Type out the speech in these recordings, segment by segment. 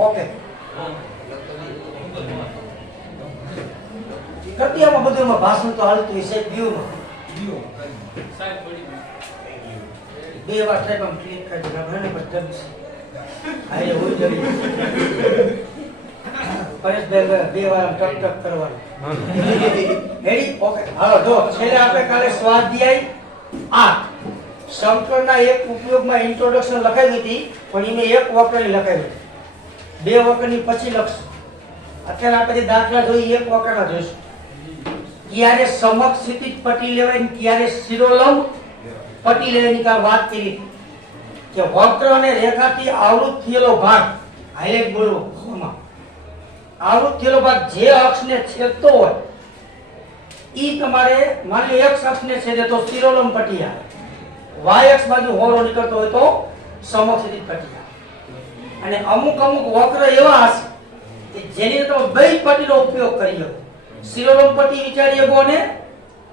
Okay કટિયામાં બધુંમાં ભાષણ તો હાલતું છે વ્યૂમાં બે વાર ટ્રાય ક્લિક કરી દેના ભલે બસ ડબી આરે હોય જવી પરેશભાઈ બે વાર ટક ટક કરવાનું રેડી ઓકે હાલો જો છેલ્લે આપણે કાલે સ્વાધ્યાય 8 સંકળના એક ઉપયોગમાં ઇન્ટ્રોડક્શન લખાવી હતી પણ એને એક વાક્યની લખાવી બે વાક્યની પછી લખશું અત્યારે આપણે દાખલા જોઈએ એક વાક્યના જોઈશું ક્યારે સમક્ષ સ્થિતિજ પટી લેવાય ક્યારે શિરોલંબ પટી લેવાની કા વાત કરી કે વક્ર અને રેખાથી આવૃત થયેલો ભાગ હાઈલાઈટ બોલો ખોમાં આવૃત થયેલો ભાગ જે અક્ષને છેદતો હોય ઈ તમારે માની x અક્ષને છેદે તો શિરોલંબ પટી આવે y અક્ષ બાજુ હોરો નીકળતો હોય તો સમક્ષ સ્થિતિજ પટી આવે અને અમુક અમુક વક્ર એવા હશે કે જેની તમે બે પટ્ટીનો ઉપયોગ કરી શકો શિરોલંબ પટ્ટી વિચારી શકો અને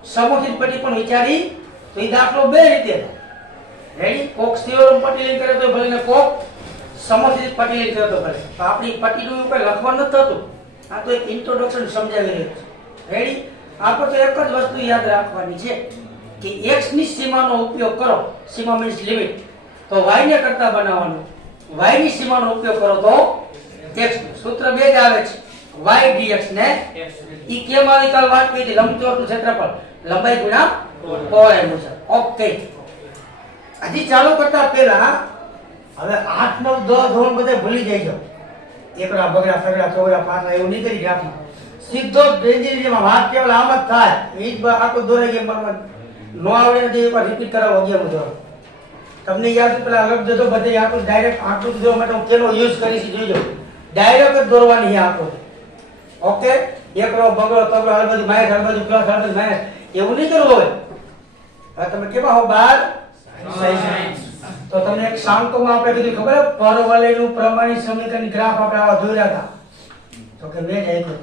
સમક્ષિત પટ્ટી પણ વિચારી તો એ દાખલો બે રીતે રેડી કોક શિરોલંબ પટ્ટી લઈને કરે તો ભલે ને કોક સમક્ષિત પટ્ટી લઈને કરે તો ભલે તો આપણી પટ્ટીનું ઉપર લખવાનું નથી થતું આ તો એક ઇન્ટ્રોડક્શન સમજાવી રહ્યું છે રેડી આપણે તો એક જ વસ્તુ યાદ રાખવાની છે કે x ની સીમાનો ઉપયોગ કરો સીમા મીન્સ લિમિટ તો y ને કરતા બનાવવાનું y ની સીમાનો ઉપયોગ કરો તો x સૂત્ર બે જ આવે છે y dx ને ઈ કેમ આવી કાલ વાત કરી હતી લંબચોરસનું ક્ષેત્રફળ લંબાઈ ગુણ્યા પહોળાઈ મુજબ ઓકે હજી ચાલુ કરતા પહેલા હવે 8 9 10 ધોરણ બધે ભૂલી જઈજો એકડા બગડા સગડા ચોગડા પાછા એવું નહીં કરી ગ્રાફમાં સીધો ડેન્જરી જેમાં વાત કેવલ આમ જ થાય ઈ જ આખો દોરે ગેમ બનવા નો આવડે ને એકવાર રિપીટ કરાવો અગિયાર ધોરણ તમને યાદ પેલા અલગ જતો બધે આખું ડાયરેક્ટ આટલું દોરવા માટે હું કેનો યુઝ કરીશ જોઈજો ડાયરેક્ટ જ દોરવાની છે આખો ઓકે એકડો બગડો તગડો આ બધું માઈનસ આ બધું પ્લસ આ બધું માઈનસ એવું નહીં કરવું હોય હવે તમે કેવા હો 12 સાયન્સ તો તમને એક શાંકોમાં આપણે કીધું ખબર પરવલયનું પ્રમાણિત સમીકરણ ગ્રાફ આપણે આવા જોયા હતા તો કે મેં જ આપ્યો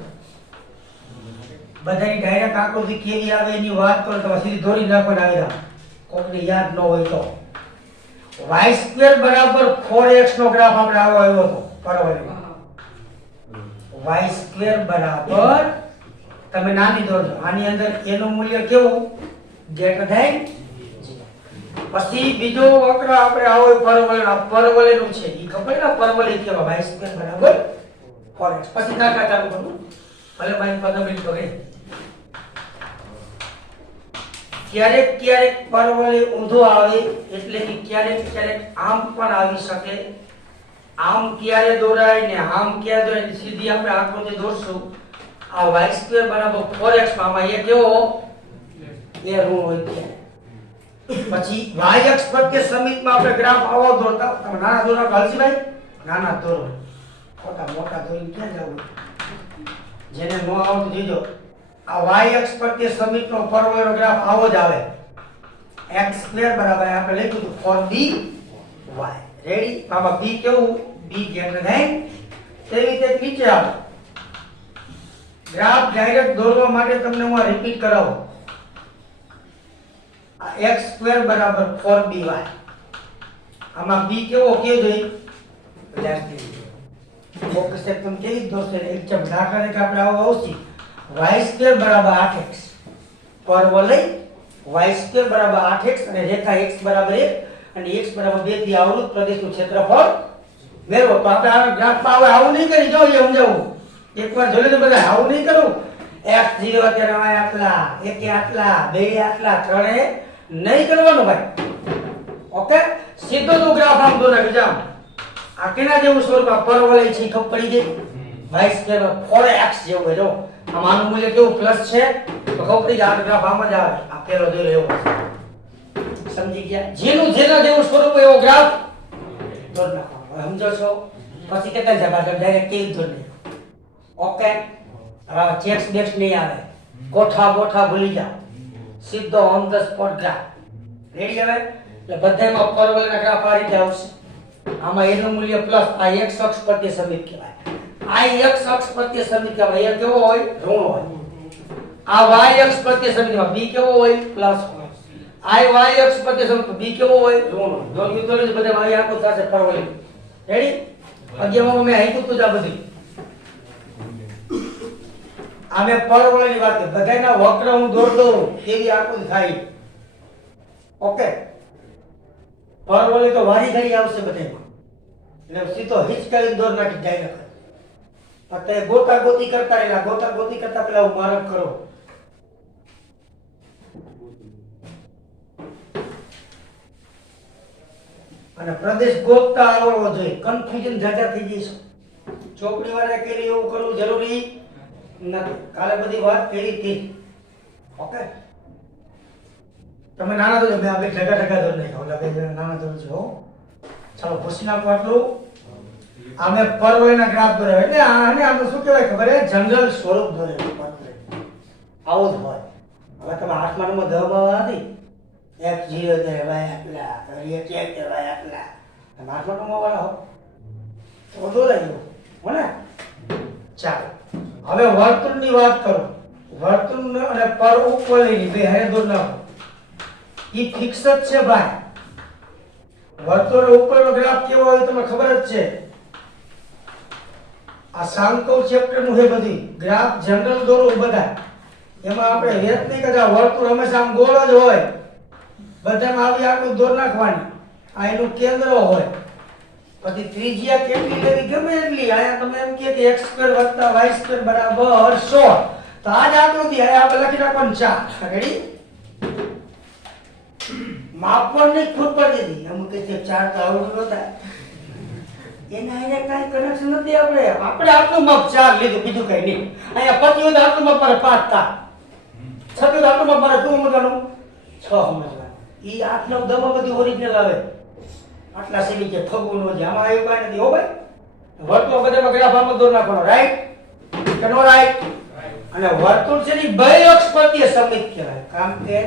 બધાની ડાયરેક્ટ આકૃતિ કેવી આવે એની વાત કરો તો સીધી દોરી નાખવાની આવી જાય કોકને યાદ ન હોય તો y² બરાબર 4x નો ગ્રાફ આપણે આવો આવ્યો હતો પરવલયમાં y² બરાબર તમે નાની દોરજો આની અંદર એનું મૂલ્ય કેવું ગ્રેટર ધેન પછી બીજો વક્ર આપણે આવો પરવલયનું છે ઈ ખબર ને પરવલય કેવા y² બરાબર 4x પછી દાખલા ચાલુ કરવું ભલે મારી 15 મિનિટ બગડે ક્યારેક ક્યારેક પરવલય ઊંધો આવે એટલે કે ક્યારેક ક્યારેક આમ પણ આવી શકે આમ ક્યારે દોરાય ને આમ ક્યારે દોરાય સીધી આપણે આકૃતિ દોરશું આ y² બરાબર 4x માં એ કેવો એ ઋણ હોય છે પછી y અક્ષ પ્રત્યે સમિતમાં આપણે ગ્રાફ આવો દોરતા તમે નાના દોરા કાલજીભાઈ નાના દોરો મોટા મોટા દોરી ક્યાં જવું જેને નો આવતું દીજો આ y અક્ષ પ્રત્યે સમિતનો પરવલયનો ગ્રાફ આવો જ આવે x² બરાબર આપણે લખ્યું હતું 4b y રેડી બાબા b કેવું b ગ્રેટર ધેન તેવી રીતે નીચે આવે ગ્રાફ ડાયરેક્ટ દોરવા માટે તમને હું આ રિપીટ કરાવું આ x² બરાબર 4by આમાં b કેવો કે જોઈ પ્લાસ્ટિક ફોકસ એકદમ કેવી દોરશે એકદમ દાખલા કે આપણે આવો આવશે y² બરાબર 8x પરવલય y² બરાબર 8x અને રેખા x બરાબર 1 અને x બરાબર 2 થી આવૃત પ્રદેશનું ક્ષેત્રફળ મેળવો તો આપણે આ ગ્રાફમાં આવે આવું નહીં કરી જોઈએ સમજાવું એકવાર જોઈ લો બધા આવું નહીં કરું x0 અત્યારે y આટલા 1 આટલા 2 આટલા 3 નહીં કરવાનું ભાઈ ઓકે સીધો તો ગ્રાફ આમ દોરે બીજા આ કેના જેવું સ્વરૂપ પરવલય છે ખબર પડી ગઈ y² 4x જેવું હોય જો આનું મૂલ્ય કેવું પ્લસ છે તો ખબર પડી જાય આ ગ્રાફ આમ જ આવે આ પેલો દોરો એવો સમજી ગયા જેનું જેના જેવું સ્વરૂપ એવો ગ્રાફ દોર નાખો સમજો છો પછી કેટલા જવાબ ડાયરેક્ટ કેવી દોર દે ઓકે હવે ચેક્સ બેક્સ નહીં આવે કોઠા બોઠા ભૂલી જાઓ સીધો on the spot graph ready હવે એટલે બધામાં પરવલયના ગ્રાફ આ રીતે આવશે આમાં એનું મૂલ્ય પ્લસ આ x અક્ષ પ્રત્યે સમિત કહેવાય આ x અક્ષ પ્રત્યે સમિત કહેવાય એ કેવો હોય ઋણ હોય આ y અક્ષ પ્રત્યે સમિતમાં b કેવો હોય પ્લસ હોય આ y અક્ષ પ્રત્યે સમિત b કેવો હોય ઋણ હોય જો મિત્રો બધા ભાઈ આખો થશે પરવલય રેડી અગિયારમાં મેં આપ્યું તું જ આ બધી આમે પરવળની વાત છે બધાના વક્ર હું દોરતો કેવી આકૃતિ થાય ઓકે પરવળી તો વારી ઘડી આવશે બધામાં એટલે સીધો હિચકાઈ દોર નાખી જાય ન કરે ગોતા ગોતી કરતા રહેલા ગોતા ગોતી કરતા પેલા હું મારક કરો અને પ્રદેશ ગોતતા આવડવો જોઈએ કન્ફ્યુઝન જાજા થઈ જઈશું ચોપડી વાળા કરી એવું કરવું જરૂરી નથી કાલે બધી વાત કરી હતી ઓકે તમે નાના તો મેં આપણે ઢગા ઢગા દોર નહીં ઓલા બે નાના દોર છો ચાલો પૂછી નાખો આટલું આમે પરવળના ગ્રાફ દોરે એટલે આને આપણે શું કહેવાય ખબર હે જનરલ સ્વરૂપ દોરે આવું જ હોય હવે તમે 8મા નંબર 10 માં હતી x0 દેવાય આટલા તો x દેવાય આટલા તમે 8મા નંબર વાળા હો તો દોરાયું હો ને ચાલો હવે વર્તુળની વાત કરો વર્તુળ અને પર ઉપવલયની બે હારે દોર નાખો ઈ ફિક્સ જ છે ભાઈ વર્તુળ ઉપરનો ગ્રાફ કેવો હોય તમને ખબર જ છે આ સાંકળ ચેપ્ટર નું હે બધી ગ્રાફ જનરલ દોરો બધા એમાં આપણે હેત નહીં કરતા વર્તુળ હંમેશા આમ ગોળ જ હોય બધામાં આવી આટલું દોર નાખવાની આ એનું કેન્દ્ર હોય પછી ત્રિજ્યા કેટલી લેવી ગમે એટલી આયા તમે એમ કે x² + y² બરાબર 16 તો આ જ આકૃતિ આ આપણે લખી નાખવાનું 4 રેડી માપવાની ખોટ પડી દીધી અમુક કે 4 તો આવડું નતા એના એને કાઈ કનેક્શન નથી આપણે આટલું માપ 4 લીધું બીજું કઈ નહીં અહીંયા પતિ હોય આટલું માપ મારે 5 તા છતું આટલું માપ મારે 2 સમજવાનું 6 સમજવાનું ઈ 8 9 10 બધી ઓરિજિનલ આવે આટલા સેમી કે ફગવું નો છે આમાં એવું કાઈ નથી હો ભાઈ વર્તુળ બધામાં ગ્રાફ આમાં દોર નાખવાનો રાઈટ કે નો રાઈટ અને વર્તુળ છે ની બે અક્ષ પ્રત્યે સમિત કહેવાય કારણ કે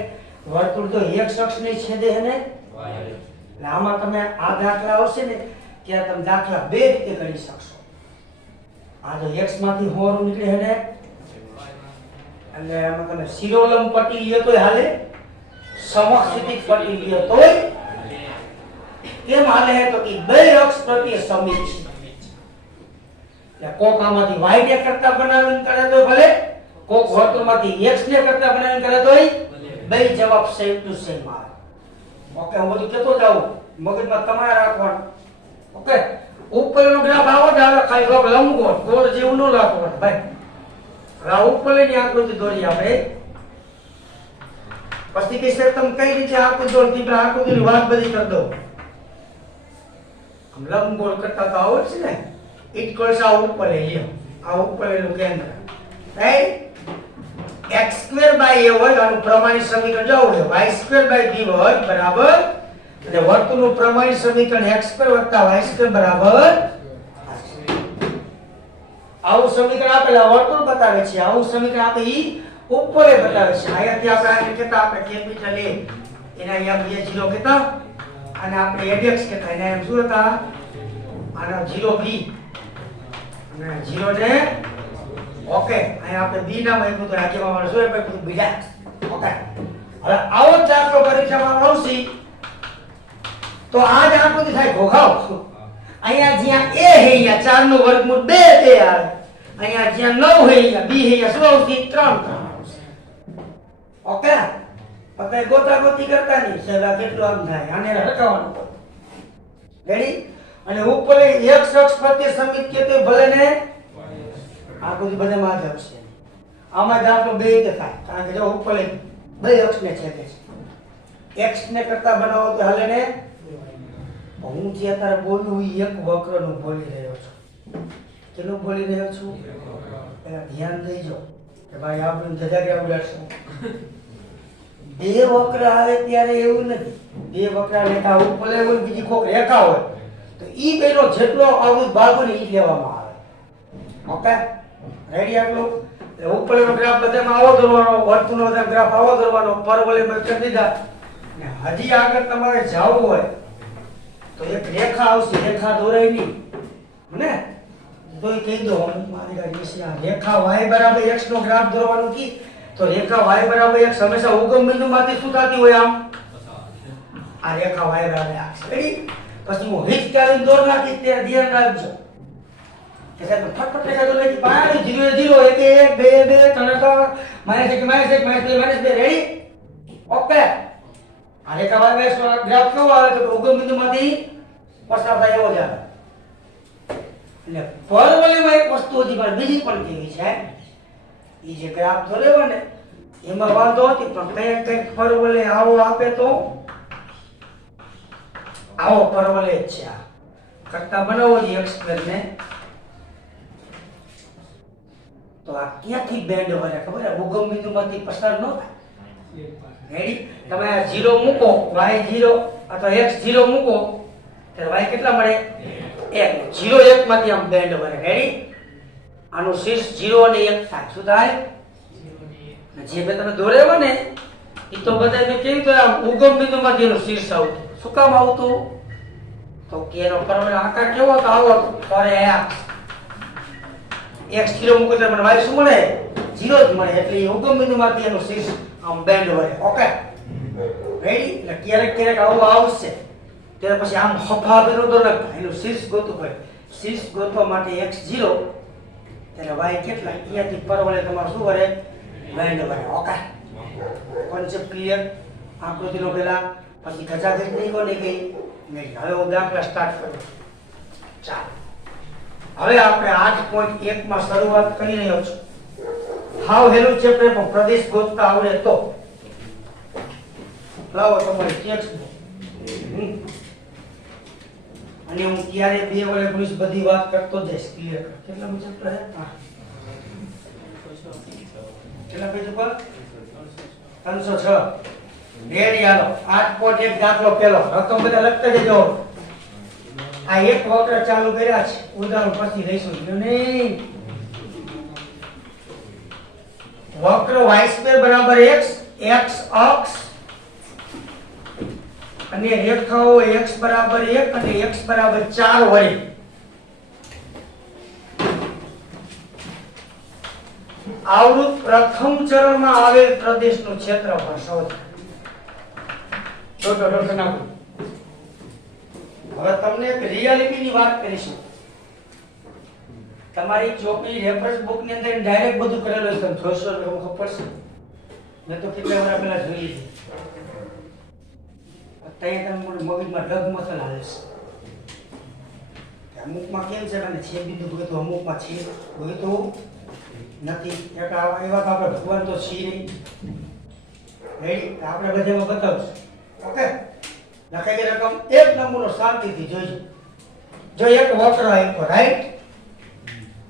વર્તુળ તો x અક્ષને છેદે છે ને એટલે આમાં તમે આ દાખલા આવશે ને ત્યારે તમે દાખલા બે રીતે કરી શકશો આ જો x માંથી હોરું નીકળે છે ને એટલે આમાં તમે શિરોલંબ પટ્ટી લ્યો તોય હાલે સમક્ષિતિજ પટ્ટી લ્યો તોય કેમ હાલે તો કે બે અક્ષ પ્રત્યે સમિત છે એટલે કોક આમાંથી y ને કરતા બનાવીને કરે તો ભલે કોક વર્તુળમાંથી x ને કરતા બનાવીને કરે તોય બે જવાબ સેમ ટુ સેમ આવે ઓકે હું બધું કેતો જાઉં મગજમાં તમારે રાખવાનું ઓકે ઉપરનો ગ્રાફ આવો જ આવે ખાલી રોક લંબગોળ ગોળ જેવું ન રાખવાનું ભાઈ હવે ઉપરની આકૃતિ દોરી આપણે પછી કે સર તમે કઈ રીતે આકૃતિ દોરતી પણ આકૃતિની વાત બધી કરી દો આમ લંબગોળ કરતા તો આવડે છે ને ઇટકોલ્સ આ ઉપર લઈ લ્યો આ ઉપરનું કેન્દ્ર રાઈટ x² a હોય આનું પ્રમાણિત સમીકરણ જાવ y² b હોય બરાબર એટલે વર્તુળનું પ્રમાણિત સમીકરણ x² y² બરાબર આવું સમીકરણ આપેલા વર્તુળ બતાવે છે આવું સમીકરણ આપે ઈ ઉપરે બતાવે છે અહીંયાથી આપણે આને કહેતા આપણે કેપિટલ A એના અહીંયા બે 0 કહેતા અને આપણે ADX કહેતા એના એમ શું હતા આના 0 b અને 0 ને ઓકે અહીંયા આપણે બી નામ આપ્યું તો રાજ્યમાં મારે શું આપ્યું બીજા ઓકે હવે આવો દાખલો પરીક્ષામાં આવશે તો આ જ આકૃતિ થાય ઘોઘાવ અહીંયા જ્યાં a હે અહીંયા 4 નું વર્ગમૂળ 2 આવે અહીંયા જ્યાં 9 હે અહીંયા b હે અહીંયા શું આવશે 3 આવશે ઓકે આપણે ગોતા ગોતી કરતા નહીં સદા કેટલું આમ થાય આને હટકાવવાનું રેડી અને ઉપર એક અક્ષ પ્રત્યે સમિત કે તો ભલે ને આ બધું બધામાં જ આવશે આમાં દાખલો બે રીતે થાય કારણ કે જો ઉપર બે અક્ષને છેદે છે x ને કરતા બનાવો તો હાલે ને હું જે અત્યારે બોલું એક વક્રનું બોલી રહ્યો છું કેટલું બોલી રહ્યો છું એના ધ્યાન દેજો કે ભાઈ આપણે જજાગ્યા ઉડાડશું બે વક્ર આવે ત્યારે એવું નથી બે વક્ર રેખા ઉપર હોય બીજી કોક રેખા હોય તો ઈ બેનો જેટલો અવૃત ભાગ હોય ઈ લેવામાં આવે ઓકે રેડી આટલું ઉપરનો ગ્રાફ બધામાં આવો દોરવાનો વર્તુળનો ગ્રાફ આવો દોરવાનો પરવળે મેં કરી દીધા ને હજી આગળ તમારે જાવું હોય તો એક રેખા આવશે રેખા દોરાય નહીં મને તો કહી દો મારી ગાડી વિશે આ રેખા y બરાબર x નો ગ્રાફ દોરવાનું કી તો રેખા y બરાબર x હંમેશા ઉગમ બિંદુમાંથી શું થતી હોય આમ આ રેખા y બરાબર x રેડી પછી હું હિચ કરીને દોર નાખી તે ધ્યાન રાખજો કે સાહેબ ફટફટ લેખા તો લખી પાણી 0 0 1 1 2 2 3 3 -1 -1 -2 -2 રેડી ઓકે આ રેખા વાય ગ્રાફ કેવો આવે તો ઉગમ બિંદુમાંથી પસાર થાય એવો જ આવે એટલે પરવલયમાં એક વસ્તુ હતી પણ બીજી પણ કેવી છે ઈ જે ગ્રાફ દોરેવો ને એમાં વાંધો હતી પણ કંઈક પરવલય આવો આપે તો આવો પરવલય જ છે આ કરતા બનાવો જ x² ને તો આ ક્યાંથી બેન્ડ વળે ખબર છે ઉગમ બિંદુમાંથી પસાર ન થાય રેડી તમે આ 0 મૂકો y0 અથવા x0 મૂકો ત્યારે y કેટલા મળે 1 0 1 માંથી આમ બેન્ડ વળે રેડી આનું શીર્ષ 0 અને 1 થાય શું થાય જે બે તમે દોરેવો ને ઈ તો બધા મેં કેવી તો આમ ઉગમ બિંદુમાંથી એનું શીર્ષ આવતું શું કામ આવતું તો કે એનો પરવલય આકાર કેવો હતો આવો હતો અરે x0 મૂકો એટલે મને y શું મળે 0 જ મળે એટલે એ ઉગમ બિંદુમાંથી એનું શીર્ષ આમ બેન્ડ વળે ઓકે રેડી એટલે ક્યારેક ક્યારેક આવું આવશે ત્યારે પછી આમ હફા બેનો તો એનું શીર્ષ ગોતવું પડે શીર્ષ ગોતવા માટે x0 ત્યારે y કેટલા અહીંયાથી પરવળે તમારું શું વળે બેન્ડ વળે ઓકે કોન્સેપ્ટ ક્લિયર આકૃતિનો પેલા પછી ગજાગજ નહીં કોને ગઈ નહીં હવે હું દાખલા સ્ટાર્ટ કરું ચાલો હવે આપણે 8.1 માં શરૂઆત કરી રહ્યો છું હાવ હેલું ચેપ્ટર પર પ્રદેશ ગોતતા આવડે તો લાવો તમારી ટેક્સ્ટ અને હું ક્યારે 2 વડે ગુણીશ બધી વાત કરતો જઈશ ક્લિયર કેટલા ચેપ્ટર છે કેટલા પેજ ઉપર 306 રેડી હાલો 8.1 દાખલો પહેલો રકમ બધા લખતા જજો આ એક વક્ર ચાલુ કર્યા છે ઉદાહરણ પછી લઈશું નહીં વક્ર y² બરાબર x x અક્ષ અને રેખાઓ x બરાબર 1 અને x બરાબર 4 વડે આવૃત પ્રથમ ચરણમાં આવેલ પ્રદેશનું ક્ષેત્રફળ શોધો ડોટ નાખો હવે તમને એક રિયાલિટીની વાત કરીશું તમારી ચોપડી રેફરન્સ બુક ની અંદર ડાયરેક્ટ બધું કરેલું છે તમે જોશો એટલે ખબર પડશે મેં તો કેટલા વાર પહેલા જોઈ લીધી અત્યારે તમે મગજમાં ડગ મસાલા હાલે છે અમુકમાં કેમ છે કે છે બિંદુ ગોતો અમુકમાં છે ગોતો નથી એક એવા તો આપણે ભગવાન તો છીએ નહીં રેડી આપણે બધામાં બતાવશું ઓકે લખાઈ રકમ એક નંબરનો શાંતિથી જોઈજો જો એક વક્ર આપ્યો રાઈટ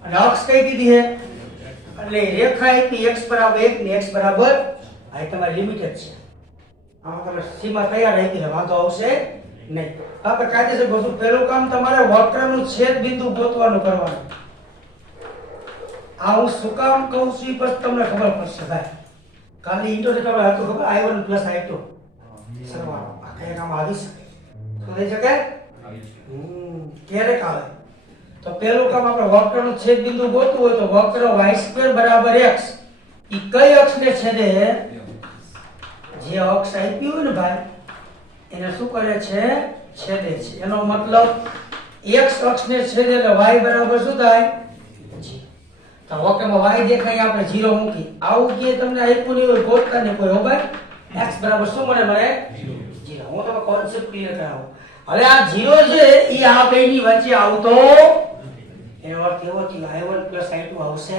અને અક્ષ કઈ દીધી છે એટલે રેખા આપી x બરાબર 1 ને x બરાબર આ તમારી લિમિટેડ છે આમાં તમે સીમા તૈયાર રાખી લે વાંધો આવશે નહીં આપણે કાયદેસર ગોતું પહેલું કામ તમારે વક્રનું છેદ બિંદુ ગોતવાનું કરવાનું આ હું શું કામ કહું છું બસ તમને ખબર પડશે ભાઈ કાલે ઇન્ટરનેટ પર હતું ખબર i1 + i2 સરવાળો આ કઈ કામ આવી શકે તો થઈ શકે ક્યારેક આવે તો પહેલું કામ આપણે વક્રનું છેદ બિંદુ ગોતવું હોય તો વક્ર y² બરાબર x ઈ કઈ અક્ષને છેદે છે જે અક્ષ આપી હોય ને ભાઈ એને શું કરે છે છેદે છે એનો મતલબ x અક્ષને છેદે એટલે y બરાબર શું થાય તો વક્રમાં y દેખાય આપણે 0 મૂકી આવું કે તમને આપ્યું નહીં હોય ગોતતા ને કોઈ હો ભાઈ x બરાબર શું મળે 0 હું તમને કોન્સેપ્ટ ક્લિયર કરાવું હવે આ 0 છે ઈ આ બેની વચ્ચે આવતો એનો અર્થ એવો છે i1 + i2 આવશે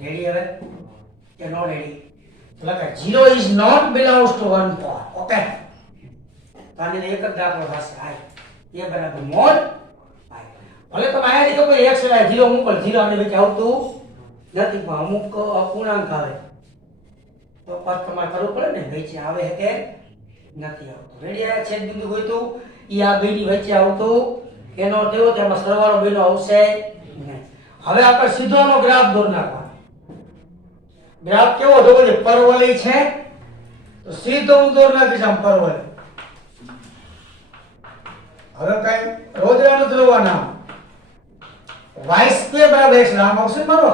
રેડી હવે કે નો રેડી તો લખા 0 is not belongs to one point okay તાને એક જ દાખલો થશે આ a બરાબર મોડ i ભલે તમે આયા તો કોઈ x એટલે 0 મૂકો 0 આને વચ્ચે આવતું નથી પણ અમુક અપૂર્ણાંક આવે તો પાસ તમારે કરવું પડે ને વચ્ચે આવે કે નથી આવતું રેડી આ છેદ બિંદુ ગોતું ઈ આ બેની વચ્ચે આવતું એનો અર્થ એવો કે આમાં સરવાળો બેનો આવશે નહીં હવે આપણે સીધોનો ગ્રાફ દોર નાખવાનો ગ્રાફ કેવો જોવો છે પરવલય છે તો સીધો હું દોર નાખીશ આમ પરવલય હવે કઈ રોજરાનું દોરવાના y² બરાબર x નામ આવશે મારો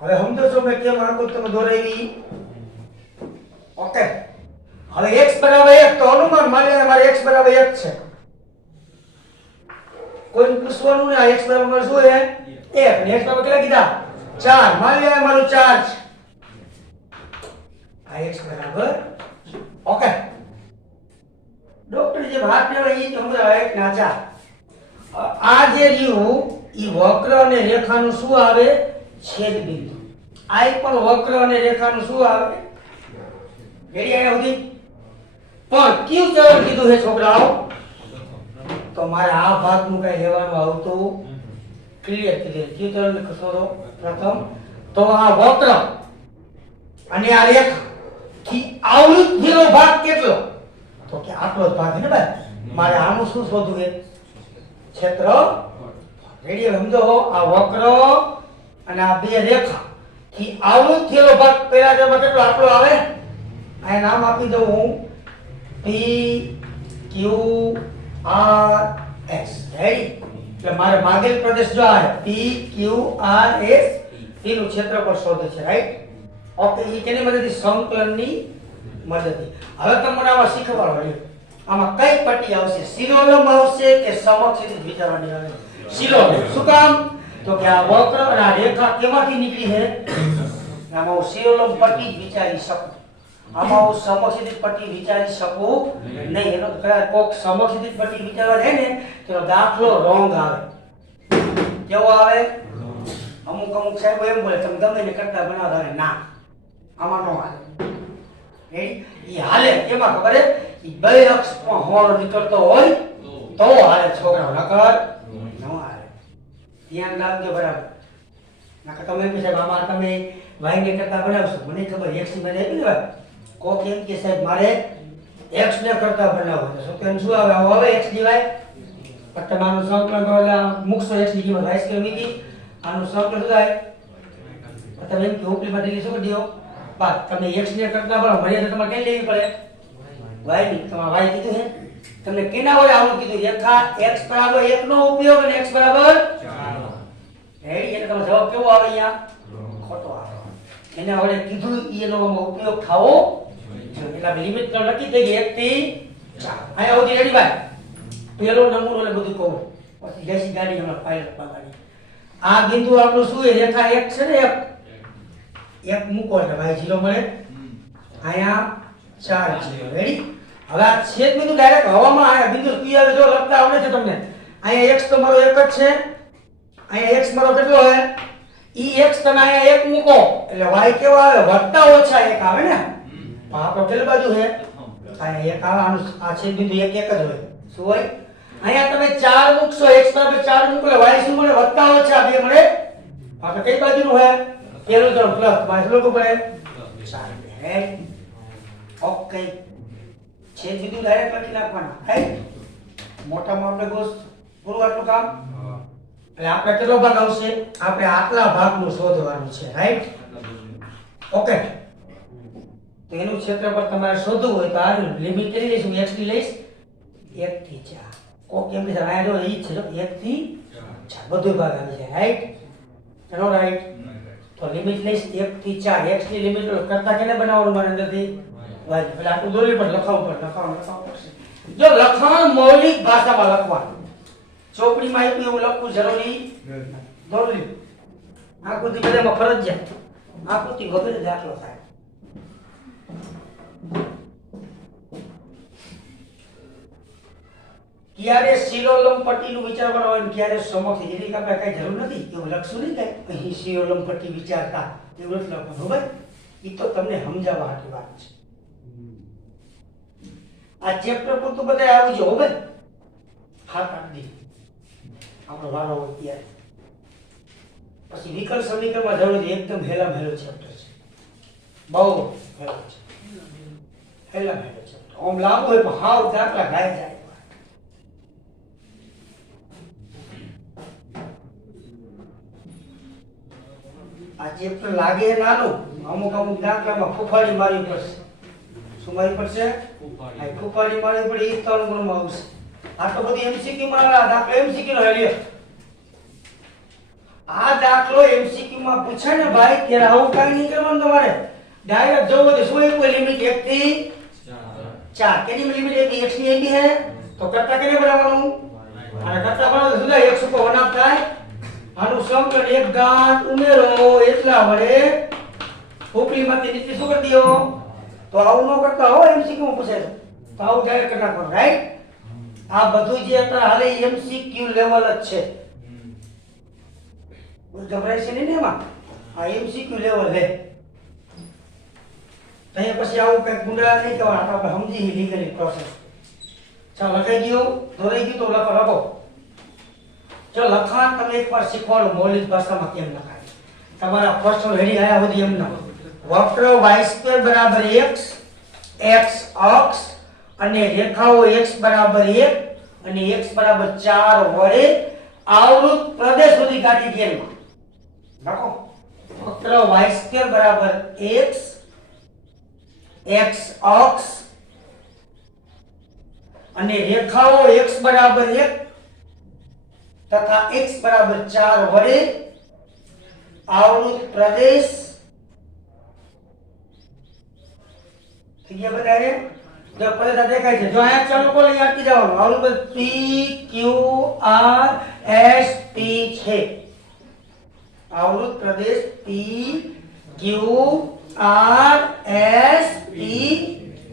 હવે સમજો છો મેં કેમ આકૃતિ તમે દોરેવી ઓકે હવે x બરાબર 1 તો અનુમાન માની મારે x બરાબર 1 છે કોઈને પૂછવાનું ને આ x બરાબર શું છે 1 ને x બરાબર કેટલા કીધા 4 માની લે મારું 4 છે આ x બરાબર ઓકે ડોક્ટર જે ભાત લેવા ઈ સમજાવે એક નાચા આ જે રહ્યું ઈ વક્ર અને રેખાનું શું આવે છેદ બિંદુ આ પણ વક્ર અને રેખાનું શું આવે રેડી આયા સુધી પણ કયું ચરણ કીધું છે છોકરાઓ તો મારે આ ભાગનું કઈ લેવાનું આવતું ક્લિયર કયું ચરણ લખશો પ્રથમ તો આ વક્ર અને આ રેખા થી આવૃત થયેલો ભાગ કેટલો તો કે આટલો જ ભાગ છે ને ભાઈ મારે આનું શું શોધવું છે ક્ષેત્ર રેડી સમજો આ વક્ર અને આ બે રેખા થી આવૃત થયેલો ભાગ પહેલા જમા કેટલો આટલો આવે આ નામ આપી દઉં હું P Q R S ready એટલે મારે માગેલ પ્રદેશ જો આ P Q R S એનું ક્ષેત્રફળ શોધે છે રાઈટ ઓકે ઈ કેની મદદથી સંકલનની મદદથી હવે તમને આમાં શીખવાડો આમાં કઈ પટ્ટી આવશે શિરોલંબ આવશે કે સમક્ષિતિજ વિચારવાની આવે શિરોલંબ શું કામ તો કે આ વક્ર અને આ રેખા કેમાંથી નીકળી છે આમાં હું શિરોલંબ પટ્ટી જ વિચારી શકું આમાં હું સમક્ષિતિજ પટ્ટી વિચારી શકું નહીં એનો કદાચ કોક સમક્ષિતિજ પટ્ટી વિચારવા જાય ને તો દાખલો રોંગ આવે કેવો આવે અમુક સાહેબ એમ બોલે તમે ગમે ને કરતા બનાવતા ના આમાં નો હાલે ઈ હાલે કેમાં ખબર હે ઈ બે અક્ષ પર હોર નીકળતો હોય તો હાલે છોકરા નકર નો હાલે ધ્યાન રાખજો બરાબર નકર તમે એમ સાહેબ આમાં તમે વાય ને કરતા બનાવશો મને ખબર x ની બને આપી દેવા કોક એમ કે સાહેબ મારે x ને કરતા બનાવો તો શું શું આવે હવે x dy તમારું સંકલન કરેલા મુકશો x ની કિંમત y સ્ક્વેર મૂકી આનું સંકલન શું થાય તમે એમ કે ઉપલી માટે શું કરી દો બાદ તમે x ને કરતા બરાબર મર્યાદા તમારે કઈ લેવી પડે y ની તમારે y કીધું છે તમને કેના વડે આવું કીધું રેખા x બરાબર 1 નો ઉપયોગ અને x બરાબર 4 રેડી એટલે તમારો જવાબ કેવો આવે અહીંયા ખોટો આવે એના વડે કીધું એનો ઉપયોગ થાવો એટલે લિમિટ તો લખી દઈએ 1 થી 4 આયા સુધી રેડી ભાઈ પેલો નંબર એટલે બધું કહું પછી દેશી ગાડી હમણાં પાયલટ પાગાડી આ બિંદુ આપણું શું છે રેખા 1 છે ને 1 મૂકો એટલે ભાઈ 0 મળે આયા 4 0 રેડી હવે આ છેદ બિંદુ ડાયરેક્ટ હવામાં આયા બિંદુ કી આવે જો લખતા આવડે છે તમને આયા x તો મારો એક જ છે આયા x મારો કેટલો છે ઈ x તમે આયા 1 મૂકો એટલે y કેવો આવે વત્તા ઓછા 1 આવે ને આપણો પેલી બાજુ છે આયા 1 આવે આનું આ છેદ બિંદુ 1 1 જ હોય શું હોય આયા તમે 4 મૂકશો x બરાબર 4 મૂકો એટલે y શું મળે વત્તા ઓછા 2 મળે આપણે કઈ બાજુનું હોય પેલું તો પ્લસ બાજુ લોકો પડે 4 ઓકે છેદ બિંદુ ડાયરેક્ટ લખી નાખવાના રાઈટ મોટામાં આપણે ગોસ પૂરું આટલું કામ એટલે આપણે કેટલો ભાગ આવશે આપણે આટલા ભાગનું શોધવાનું છે રાઈટ ઓકે તો એનું ક્ષેત્રફળ તમારે શોધવું હોય તો આ લિમિટ કેટલી લઈશું x ની લઈશ 1 થી 4 કોક એમ કે આ જો ઈ છે 1 થી 4 બધું ભાગ આવી જાય રાઈટ ચલો રાઈટ તો લિમિટ લઈશ 1 થી 4 x ની લિમિટ કરતા કેને બનાવવાનું મારે અંદરથી y એટલે આટલું દોરી પર લખાવવું પડશે જો લખાણ મૌલિક ભાષામાં લખવાનું ચોપડીમાં આપ્યું એવું લખવું જરૂરી દોરી આકૃતિ બધામાં ફરજિયાત આકૃતિ વગર દાખલો થાય ક્યારે શિરોલંબ પટ્ટીનું વિચારવાનું હોય ક્યારે સમક્ષ એની આપણે કઈ જરૂર નથી એવું લખશું નહીં કે અહીં શિરોલંબ પટ્ટી વિચારતા એવું નથી લખવાનું ભાઈ એ તો તમને સમજાવવા હાટુ વાત છે આ ચેપ્ટર પૂરતું બધા આવું જો ભાઈ હાથ આપી આપણો વારો હોય ત્યારે પછી વિકલ સમીકરણમાં જરૂર એકદમ હેલા હેલો ચેપ્ટર છે બહુ હેલો છે હેલા હેલો ચેપ્ટર ઓમ લાંબુ હોય પણ હાવ દાખલા ગાય જાય આ ચેપ્ટર લાગે નાનું અમુક દાખલામાં ફૂફાડી મારવી પડશે શું મારવી પડશે ફૂફાડી મારવી પડે એ 3 ગુણમાં આવશે આટલો બધી એમસીક્યુ માં દાખલો એમસીક્યુ નો હેલ્યો આ દાખલો એમસીક્યુ માં પૂછાય ને ભાઈ ત્યારે આવું કાઈ નહીં કરવાનું તમારે ડાયરેક્ટ જવો તો શું એક લિમિટ 1 થી 4 કેની લિમિટ એક x ની ab હે તો કરતા કેને બનાવવાનું y અને કરતા બનાવો તો જુદા x ઉપર 1 હાફ થાય આનું સંકલન એક ઘાત ઉમેરો એટલા વડે ઉપલીમાંથી નીચે શું કરી દો તો આવું ન કરતા હો એમસીક્યુ માં પૂછે તો આવું ડાયરેક્ટ કરી નાખવાનું રાઈટ આ બધું જે અત્યારે હાલે એમસીક્યુ લેવલ જ છે ગભરાય છે નહીં ને એમાં આ એમસીક્યુ લેવલ હે અહીંયા પછી આવું કઈ ગુંડા નહીં કહેવાના આપણે સમજી લીગલી પ્રોસેસ ચાલો લખાઈ ગયું દોરાઈ ગયું તો લખો જો લખાણ તમે એકવાર શીખવાડો મૌલિક ભાષામાં કેમ લખાય તમારા ફર્સ્ટ હેડિંગ આયા સુધી એમ ના વક્ર y² બરાબર x x અક્ષ અને રેખાઓ x બરાબર 1 અને x બરાબર 4 વડે આવૃત પ્રદેશ સુધી કાઢી ધ્યાનમાં રાખો વક્ર y² બરાબર x x અક્ષ અને રેખાઓ x બરાબર 1 તથા x બરાબર 4 વડે આવૃત પ્રદેશ ठीक है बता रहे जो पहले देखाय છે જો અહીંયા ચાલુ કોલ યાદ કરી જવાનું આવૃત P Q R S T છે આવૃત પ્રદેશ P Q R S T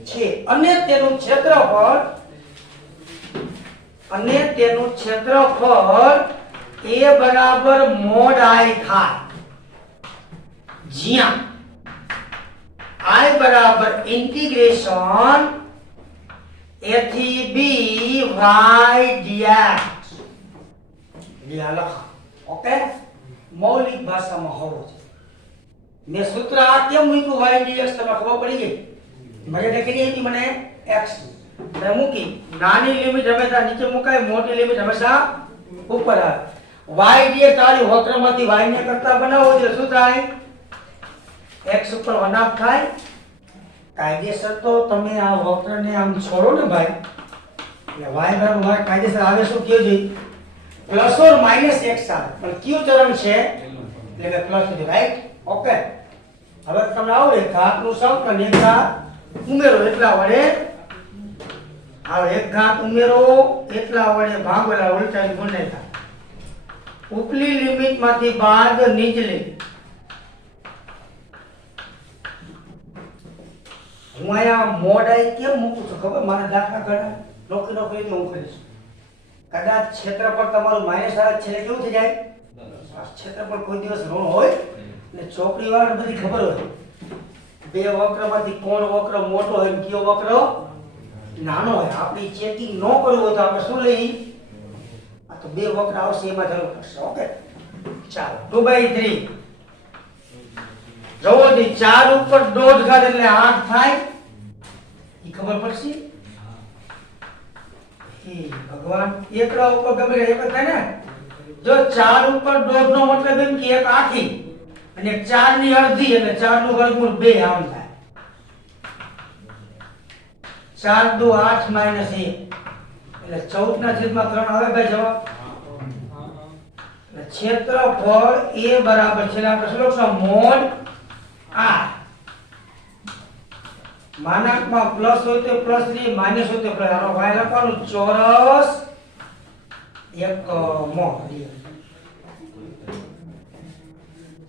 છે અને તેનું ક્ષેત્રફળ A બરાબર મોડ I થાય જ્યાં I बराबर इंटीग्रेशन a થી b y dx ये લખા ઓકે મૌલિક ભાષામાં હોવું છે મેં સૂત્ર આ કેમ મૂક્યું y dx તમને ખબર પડી ગઈ મર્યાદા કેટલી હતી મને x મેં મૂકી નાની લિમિટ હંમેશા નીચે મુકાય મોટી લિમિટ હંમેશા ઉપર આવે y dx તારી વક્રમાંથી y ને કરતા બનાવો એટલે શું થાય x ઉપર 1 હાફ થાય કાયદેસર તો તમે આ વક્રને આમ છોડો ને ભાઈ એટલે y બરાબર y કાયદેસર આવે શું કયો છે પ્લસ ઓર માઈનસ x આવે પણ કયું ચરણ છે એટલે પ્લસ છે રાઈટ ઓકે હવે તમને આવો એક ઘાતનું સંકલન એક ઘાત ઉમેરો એટલા વડે આ એક ઘાત ઉમેરો એટલા વડે ભાગોલા ઉલટાની ગુણે થાય ઉપલી લિમિટમાંથી બાદ નીચલી હું અહીંયા મોડાઈ કેમ મૂકું છું ખબર મારા દાખલા ઘણા નોકરી હું કરીશ કદાચ ક્ષેત્રફળ તમારું માઈનસ આવે છે કેવું થઈ જાય ક્ષેત્રફળ કોઈ દિવસ ઋણ હોય ને ચોકડી વાળા બધી ખબર હોય બે વક્રમાંથી કોણ વક્ર મોટો હોય ને કયો વક્ર નાનો હોય આપણી ચેકિંગ ન કરવું હોય તો આપણે શું લઈ આ તો બે વક્ર આવશે એમાં જરૂર પડશે ઓકે ચાલો 2/3 જવો દી 4 ઉપર દોઢ ઘાત એટલે 8 થાય ઈ ખબર પડશે હે ભગવાન એકડા ઉપર ગમે એક થાય ને જો 4 ઉપર દોઢ નો મતલબ એમ કે એક આખી અને 4 ની અડધી એટલે 4 નું વર્ગમૂળ 2 આમ થાય 4 2 8 - 1 એટલે 14 ના છેદમાં 3 આવે ભાઈ જવાબ એટલે ક્ષેત્રફળ A બરાબર છે આપણે શું લખશું મોડ આ માનાંકમાં પ્લસ હોય તો પ્લસ ની માઈનસ હોય તો પ્લસ આનો y લખવાનું ચોરસ એકમો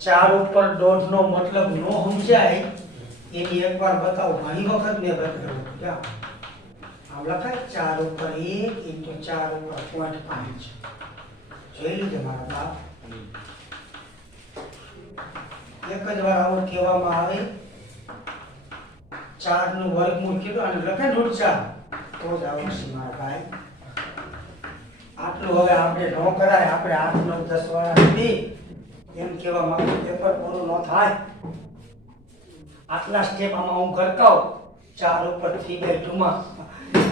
4 ઉપર દોઢ નો મતલબ નો સમજાય એની એકવાર બતાવો ઘણી વખત મેં બતાવ્યું ક્યાં આમ લખાય 4 ઉપર 1 * 4 ઉપર 0.5 જોઈ લીધે મારા બાપ એક જ વાર આવું કહેવામાં આવે 4 નું વર્ગમૂળ કેટલું અને લખે √4 તો જ આવશે મારા ભાઈ આટલું હવે આપણે ન કરાય આપણે 8 9 10 વાળા નથી એમ કહેવા માંગુ પેપર પૂરું ન થાય આટલા સ્ટેપ આમાં હું કરતાઉ 4 ઉપર 3/2 માં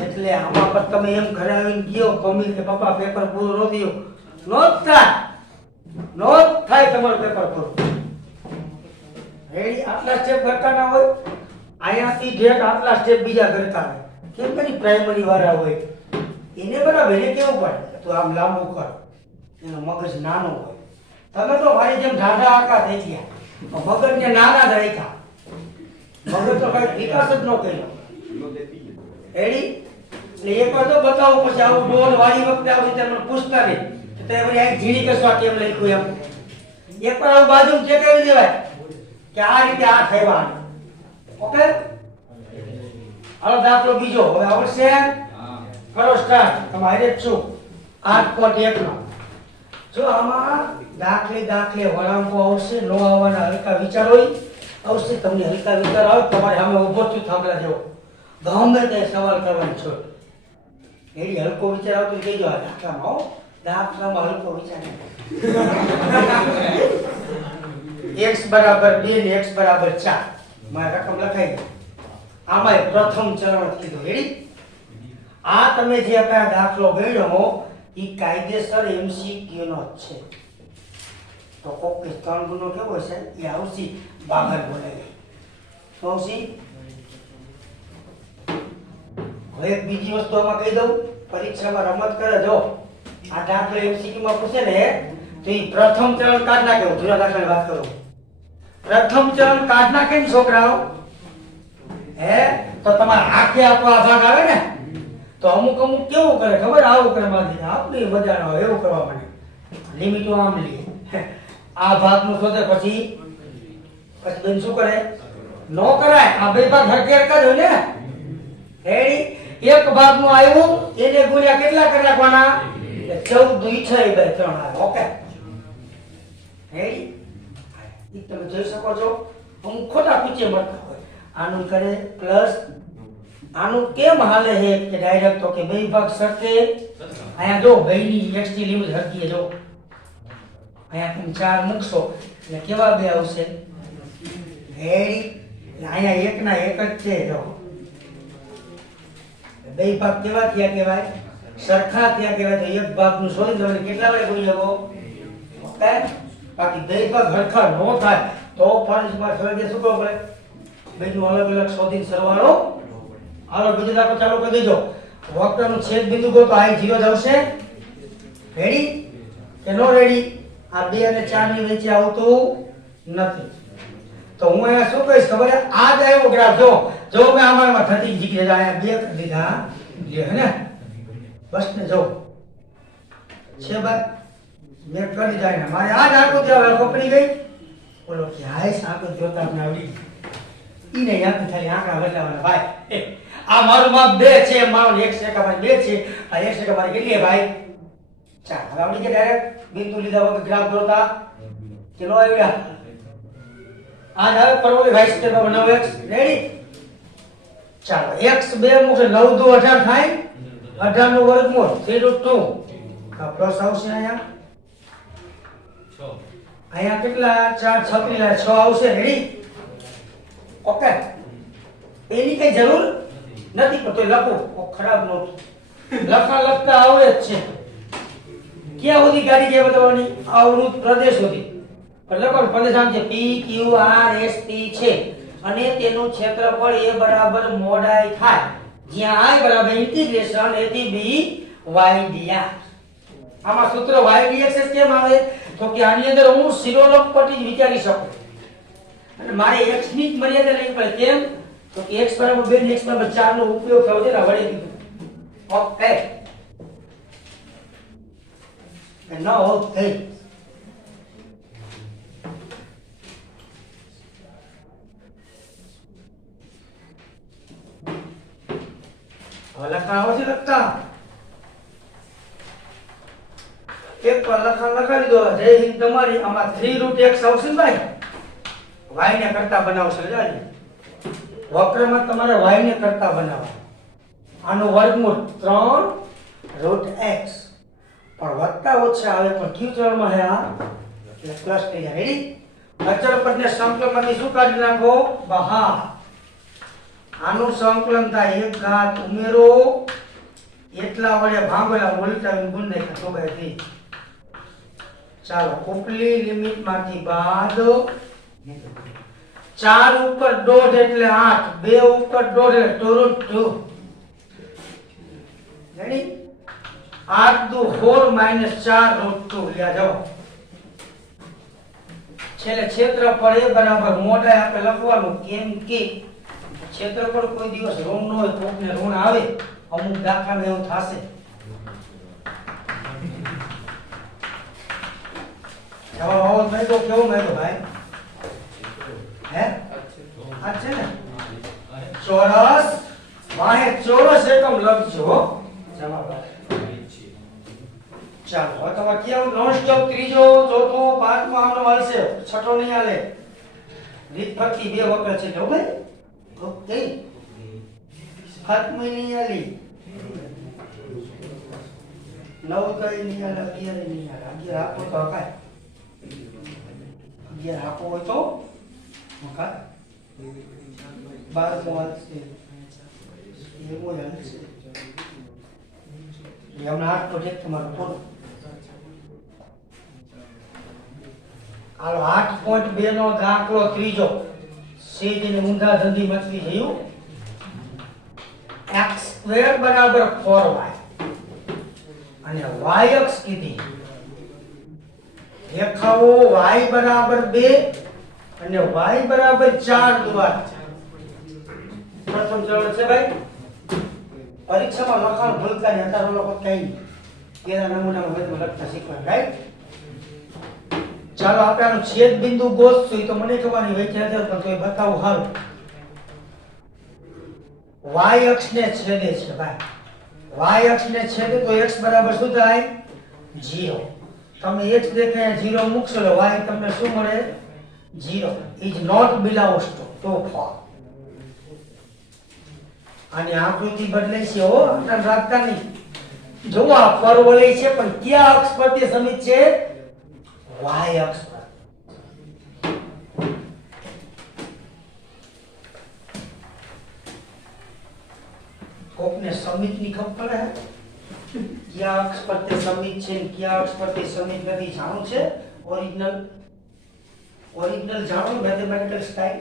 એટલે આમાં પર તમે એમ ઘરે આવીને ગયો મમ્મી કે પપ્પા પેપર પૂરું ન થયું નો થાય તમારું પેપર પૂરું રેડી આટલા સ્ટેપ કરતા ના હોય અહીંયાથી ઢેક આટલા સ્ટેપ બીજા કરતા હોય કેમ કરી પ્રાઇમરી વાળા હોય એને બરાબર એને કેવું પડે તો આમ લાંબુ કર એનો મગજ નાનો હોય તમે તો ભાઈ જેમ ઢાઢા આકા થઈ ગયા મગજને નાના જ રાખ્યા મગજ તો કઈ વિકાસ જ ન કર્યો રેડી એટલે એક વાર તો બતાવો, પછી આવું ડોલ વાળી વખતે આવશે ત્યારે મને પૂછતા નહીં કે તે વળી આ ઝીણી કસવા કેમ લખ્યું એમ. એક વાર આવું બાજુ ચેક કરી દેવાય કે આ રીતે આ થયા. ઓકે, હાલો દાખલો બીજો હવે આવડશે. કરો સ્ટાર્ટ. તમારે જ છું 8.1 નો. જો આમાં દાખલે વળાંકો આવશે, નો આવવાના હલકા વિચારો આવશે. તમને હલકા વિચાર આવે તમારે સામે ઊભો છું થાંભલા જેવો ગમે તે સવાલ કરવાનો છો. એડી હલકો વિચાર આવતો કહેજો આ દાખલામાં. હો, દાખલામાં હલકો વિચાર x બરાબર 2 ને x બરાબર 4 મારે રકમ લખાઈ દો. આમાં પ્રથમ ચરણ કીધું. રેડી? આ તમે જે આ દાખલો ગણ્યો એ કાયદેસર MCQ નો જ છે. તો કોક 3 ગુનો કેવો છે એ આવશે બહાર બોલાય. તો આવશે. હવે એક બીજી વસ્તુ આમાં કહી દઉં, પરીક્ષામાં રમત કરે. જો આ દાખલો MCQ માં પૂછે ને તો એ પ્રથમ ચરણ કાઢ નાખે. હું જૂના દાખલાની વાત કરું. પ્રથમ ચરણ કાઢ નાખે ને છોકરાઓ, હે તો તમારા આખે આખો આ ભાગ આવે ને તો અમુક કેવું કરે ખબર? આવું કરે માંથી આપણી મજા ન આવે એવું કરવા માંડે. લિમિટો આમ લે, આ ભાગનું શોધે, પછી બેન શું કરે? નો કરાય. આ બે ભાગ હરકે હરકા જ હોય ને. રેડી? એક ભાગનું આવ્યું એને ગુણ્યા કેટલા કરી નાખવાના? 14 6 by 3 આવે. Okay, ready? તમે જોઈ શકો છો અમુક ખોટા પૂછે મળતા હોય. આનું કરે પ્લસ આનું કેમ હાલે છે કે ડાયરેક્ટ? તો કે બે ભાગ સરખે. અહીંયા જો બેની x ની લિમિટ હરકી. જો અહીંયા તમે 4 મૂકશો એટલે કેવા બે આવશે? રેડી? અહીંયા એક ના એક જ છે. જો બે ભાગ કેવા થયા કહેવાય? સરખા થયા કહેવાય. તો એક ભાગનું શોધી દો કેટલા વડે ગુણી શકો? ઓકે, બાકી બે ભાગ હરખા ન થાય તો ફરજમાં શોધી શું કરવું પડે? બેનું અલગ અલગ શોધીને સરવાળો. હાલો બીજો દાખલો ચાલુ કરી દેજો. વક્રનું છેદ બિંદુ ગોતો. આ 0 જ આવશે. રેડી કે નો રેડી? આ 2 અને 4 ની વચ્ચે આવતું નથી. તો હું અહીંયા શું કહીશ ખબર? આ જ આવ્યો ગ્રાફ. જો મેં આમાં 30 જીકી જાય 2 કરી દીધા હે ને. બસ ને જો છે ભાઈ મેં કરી જાય ને મારે આ જ આકૃતિ આવે કપડી ગઈ. બોલો કે હાય સાકો જોતા આપણે આવડી ઈને યાદ થાય આંકડા બદલાવાના ભાઈ. આ મારું માપ 2 છે, મારું x રેખા મારી 2 છે, આ x રેખા મારી કેટલી છે ભાઈ? 4. હવે આવડી ગયા ડાયરેક્ટ બિંદુ લીધા વગર ગ્રાફ દોરતા કેટલો આવ્યા? આ હવે પરવળી y સ્ક્વેર માં 9x. રેડી? ચાલો x 2 મૂકે 9 2 18 થાય. 18 નું વર્ગમૂળ 3√2 આ પ્લસ આવશે. અહીંયા અહીંયા કેટલા? 4 36 6 આવશે. રેડી? ઓકે, એની કઈ જરૂર નથી પણ તો લખો. ખરાબ નોટ લખતા આવડે જ છે. ક્યાં સુધી ગાડી જે બતાવવાની? અવૃત પ્રદેશ સુધી. પણ લખો પ્રદેશ આમ છે P Q R S T છે અને તેનું ક્ષેત્રફળ a બરાબર મોડાઈ થાય જ્યાં I બરાબર ઇન્ટિગ્રેશન a થી b y dr. આમાં સૂત્ર y dx કેમ આવે? તો કે આની અંદર હું શિરોલંબ પટ્ટી વિચારી શકું અને મારે x ની જ મર્યાદા લેવી પડે. કેમ? તો કે x બરાબર 2 ને x બરાબર 4 નો ઉપયોગ થયો છે ને વડે કીધું. ઓકે, ન હોત થઈ. હવે લખા આવશે લખતા એક પર લખાવી દો. જય હિન્દ તમારી. આમાં 3√x આવશે ને ભાઈ? y ને કરતા બનાવશો. વક્રમાં તમારે y ને કરતા બનાવવા. આનું વર્ગમૂળ 3√x પણ વત્તા ઓછા આવે પણ ક્યુ ચલમાં હે આ એટલે પ્લસ થઈ જાય. રેડી? અચળ પદને સંકલનમાંથી શું કાઢી નાખો? બહાર. આનું સંકલન થાય 1 ઘાત ઉમેરો એટલા વડે ભાગોલા ઉલટાવીને ગુણ નાખ્યા તો ભાઈ થઈ. ચાલો ઉપલી લિમિટ માંથી બાદ 4 ઉપર દોઢ એટલે 8, 2 ઉપર દોઢ એટલે 2√2. રેડી? 8 દુ 4 માઈનસ 4√2 લ્યા જાઓ. છેલ્લે ક્ષેત્રફળ a બરાબર મોઢાએ આપણે લખવાનું કેમ કે ક્ષેત્રફળ કોઈ દિવસ ઋણ ન હોય, કોકને ઋણ આવે, અમુક દાખલામાં એવું થશે. જવાબ આવો જ તો કેવો મળ્યો ભાઈ? હે આ છે ને ચોરસ, વાહે ચોરસ એકમ લખજો. જવાબ ચાલો હવે તમારે કેવું નોન સ્ટોપ ત્રીજો, ચોથો, પાંચમો આનો મળશે, છઠ્ઠો નહીં હાલે. રીત ફરતી 2 વખત છે જો ભાઈ. ઓકે સાતમો નહીં હાલી, 9 કઈ નહીં હાલે, 11 નહીં હાલે. 11 આપો તો હકાય, 11 આપો હોય તો હકાય. 12 હાલશે, 13 હાલશે. હમણાં 8 પ્રોજેક્ટ તમારો પૂરો. હાલો 8.2 નો દાખલો ત્રીજો. સીધી ઊંધા ધંધી મચવી થયું. x² બરાબર 4y અને y અક્ષ કીધી. રેખાઓ y બરાબર 2 અને y બરાબર 4 દોરા. પ્રથમ ચરણ છે ભાઈ. પરીક્ષામાં લખાણ ભૂલતા નહીં, અત્યારે લોકો કઈ કેના નમૂનામાં વધુ લખતા શીખવા, રાઈટ? ચાલો આપણે આનું છેદ બિંદુ ગોતશું. તો મને ખબર નહીં વચ્ચે હતો પણ તોય બતાવું હારું. y અક્ષને છેદે છે ભાઈ. y અક્ષને છેદે તો x બરાબર શું થાય? 0. તમે x દેખાય 0 મૂકશો એટલે y તમને શું મળે? 0. Is not belongs to 4. આની આકૃતિ બદલાય છે હો, આપણે રાખતા નહીં. જો આ પરવલય છે પણ કયા અક્ષ પર તે સમિત છે? y અક્ષ પર. કોકને સમિતની ખબર પડે? કયા અક્ષ પર તે સમિત છે ને કયા અક્ષ પર તે સમિત નથી જાણવું છે? ઓરિજિનલ જાણો, મેથેમેટિકલ સ્ટાઇલ.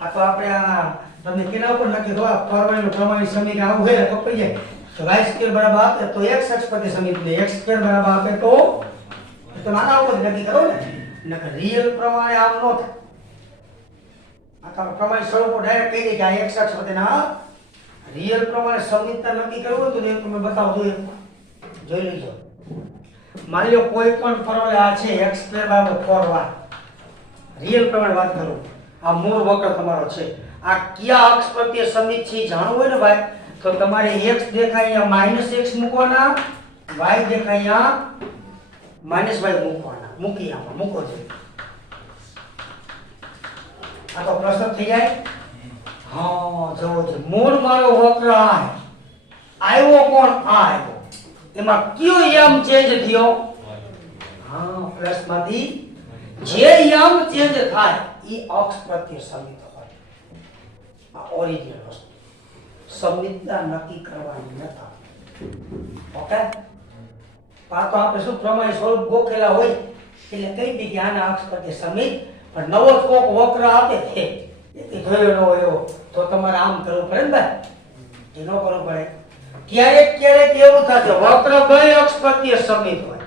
આ તો આપણે આ તમને કેના ઉપર લખી દો, આ પરવલયનું પ્રમાણિત સમીકરણ આવું હોય તો કપાઈ જાય. તો y² બરાબર આપે તો x અક્ષ પર તે સમિત ને x² બરાબર આપે તો આના ઉપર નક્કી કરો ને. નકર રિયલ પ્રમાણે આમ ન થાય. આ તો પ્રમાણિત સ્વરૂપો ડાયરેક્ટ કહી દે કે આ x અક્ષ પર તેના રિયલ પ્રમાણે સમિતતા નક્કી કરવું તો એ તમે બતાવો તો જોઈ લેજો. માની લો કોઈ પણ પરવલય આ છે x² બરાબર 4y. રિયલ પ્રમાણે વાત કરું, આ મૂળ વક્ર તમારો છે. આ કયા અક્ષ પર તે સમિત છે જાણવું હોય ને ભાઈ, તો તમારે x દેખાય અહીંયા -x મૂકવાના, y દેખાય અહીંયા -y મૂકવાના. મૂકી આમાં મૂકો છે. આ તો પ્રશ્ન થઈ જાય. હા જવો છે. મૂળ મારો વક્ર આવ્યો કોણ? આ આવ્યો. એમાં કયો યમ ચેન્જ થયો? હા પ્લસ માંથી જે યમ ચેન્જ થાય એ અક્ષ પ્રત્યે સમિત હોય. આ ઓરિજિનલ વસ્તુ સમિતતા નક્કી કરવાની નથી. ઓકે? આ તો આપણે શું પ્રમાણિત સ્વરૂપ ગોખેલા હોય એટલે કહી દી કે આના અક્ષ પ્રત્યે સમિત. પણ નવો કોક વક્ર આપે છે એ જોયો ન હોય એવો તો તમારે આમ કરવું પડે ને ભાઈ, એ ન કરવું પડે. ક્યારેક ક્યારેક એવું થશે વક્ર બે અક્ષ પ્રત્યે સમિત હોય.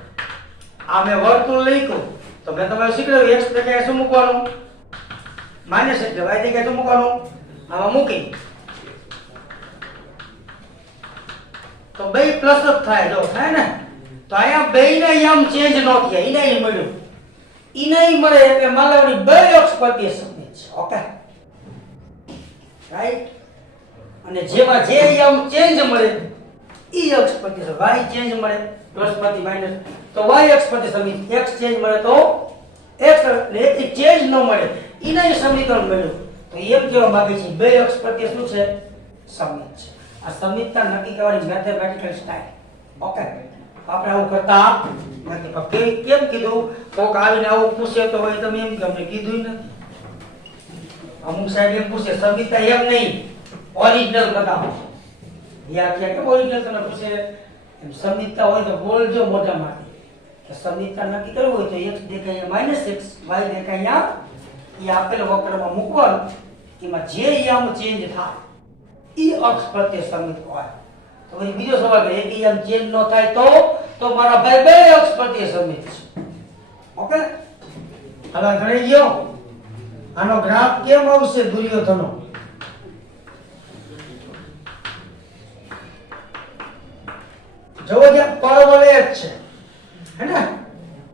આ મેં વર્તુળ લખ્યું તો મેં તમારે શીખવાડ્યું x જગ્યાએ શું મૂકવાનું? માઇનસ એટલે y જગ્યાએ શું મૂકવાનું? આમાં મૂકી તો બે પ્લસ જ થાય. જો થાય ને તો અહીંયા બેયના યમ ચેન્જ ન થયા. ઈને મળ્યું, ઈને મળે એટલે માલવની બે અક્ષ પ્રત્યે સમિત છે. Okay right? અને જેમાં જે યમ ચેન્જ મળે ઈ અક્ષ પ્રત્યે y ચેન્જ મળે પ્લસ પ્રતિ માઈનસ તો y અક્ષ પ્રત્યે સમિત. x ચેન્જ મળે તો x એટલે એક ચેન્જ ન મળે ઈને સમીકરણ મળ્યું. તો એમ કહેવા માંગે છે બે અક્ષ પ્રત્યે શું છે? સમિત છે. આ સમિતતા નક્કી કરવાની મેથેમેટિકલ સ્ટાઇલ. ઓકે આપણે આવું કરતા નથી. પણ કેમ કીધું? કોક આવીને આવું પૂછે તો હોય તમે એમ કે અમને કીધું નથી. અમુક સાહેબ એમ પૂછે સમિતતા એમ નહીં, ઓરિજિનલ બતાવો. વ્યાખ્યા કે ઓરિજિનલ તમે પૂછે એમ સમિતતા હોય તો બોલજો મોઢામાંથી કે સમિતતા નક્કી કરવું હોય તો x દેખાય -x, y દેખાય એ આપેલ વક્રમાં મૂકવાનું. એમાં જે યમ ચેન્જ થાય ઈ અક્ષ પ્રત્યે સમિત હોય. તો પછી બીજો સવાલ કે એક યમ ચેન્જ ન થાય તો મારા ભાઈ બે અક્ષ પ્રત્યે સમિત છે. ઓકે હાલો ગણી ગયો. આનો ગ્રાફ કેમ આવશે દુર્યોધનનો? જવો જે પરવલય જ છે હે ને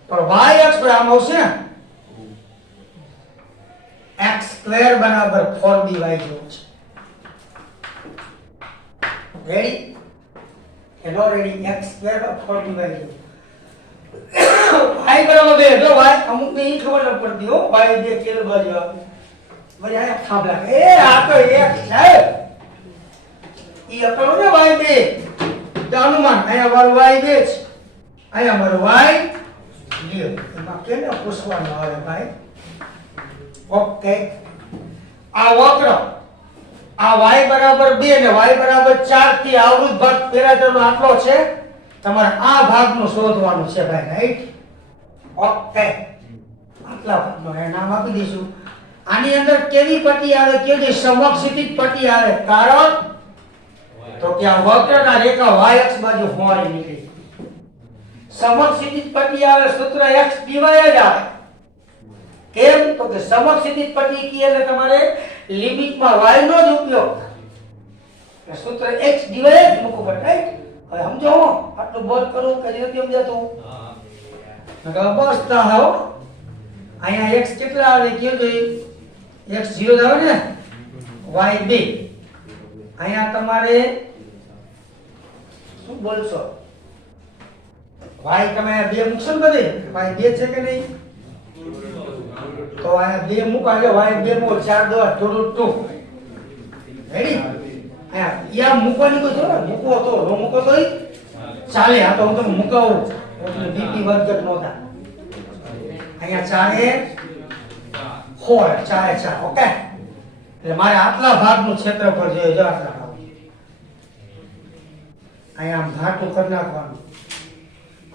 પણ y અક્ષ પર આમ આવશે ને x² બરાબર 4by જેવું છે રેડી કે નો રેડી x² 4by જેવું y બરાબર 2 જો y અમુક ને ઈ ખબર ન પડતી હો y 2 કેલ બાજુ આવે ભાઈ આ થાબલા એ આ તો એક છે ઈ અકળો ને y 2 તો અનુમાન અહીંયા મારું y 2 છે અહીંયા મારું y લ્યો એમાં કેને પૂછવાનું આવે ભાઈ ઓકે આ વક્ર આ y બરાબર 2 ને y બરાબર 4 થી આવૃત ભાગ પેરામીટરનો આટલો છે તમારે આ ભાગનું શોધવાનું છે ભાઈ રાઈટ ઓકે આટલા ભાગનો એ નામ આપી દઈશું આની અંદર કેવી પટ્ટી આવે કેવી સમક્ષિતિજ પટ્ટી આવે કારણ તો કે આ વક્રના રેખા y અક્ષ બાજુ હોવારી નીકળી સમક્ષિતિજ પટ્ટી આવે સૂત્ર x dy જ આવે કેમ તો કે સમક્ષિતિજ પટ્ટી કી એટલે તમારે લિમિટમાં y નો જ ઉપયોગ કે સૂત્ર x dy જ મૂકવું પડે રાઈટ હવે સમજો આટલું બોલ કરું કે નથી સમજાતું નકર બસ તા હો અહીંયા x કેટલા આવે કયો જોઈ x 0 આવે ને y 2 અહીંયા તમારે શું બોલશો y તમે 2 મૂકશો ને બધે y 2 છે કે નહીં તો અહીંયા 2 મૂકા એટલે y 2 મૂકો 4 2 રેડી અહીંયા યા મૂકવાની કોઈ છે મૂકો તો નો મૂકો તો ચાલે આ તો હું તમને મૂકાવું એટલે બીપી વધઘટ નો થાય અહીંયા 4 4 ઓકે એટલે મારે આટલા ભાગનું ક્ષેત્રફળ જોઈએ જો આટલા ભાગ અહીંયા આમ ઘાટું કરી નાખવાનું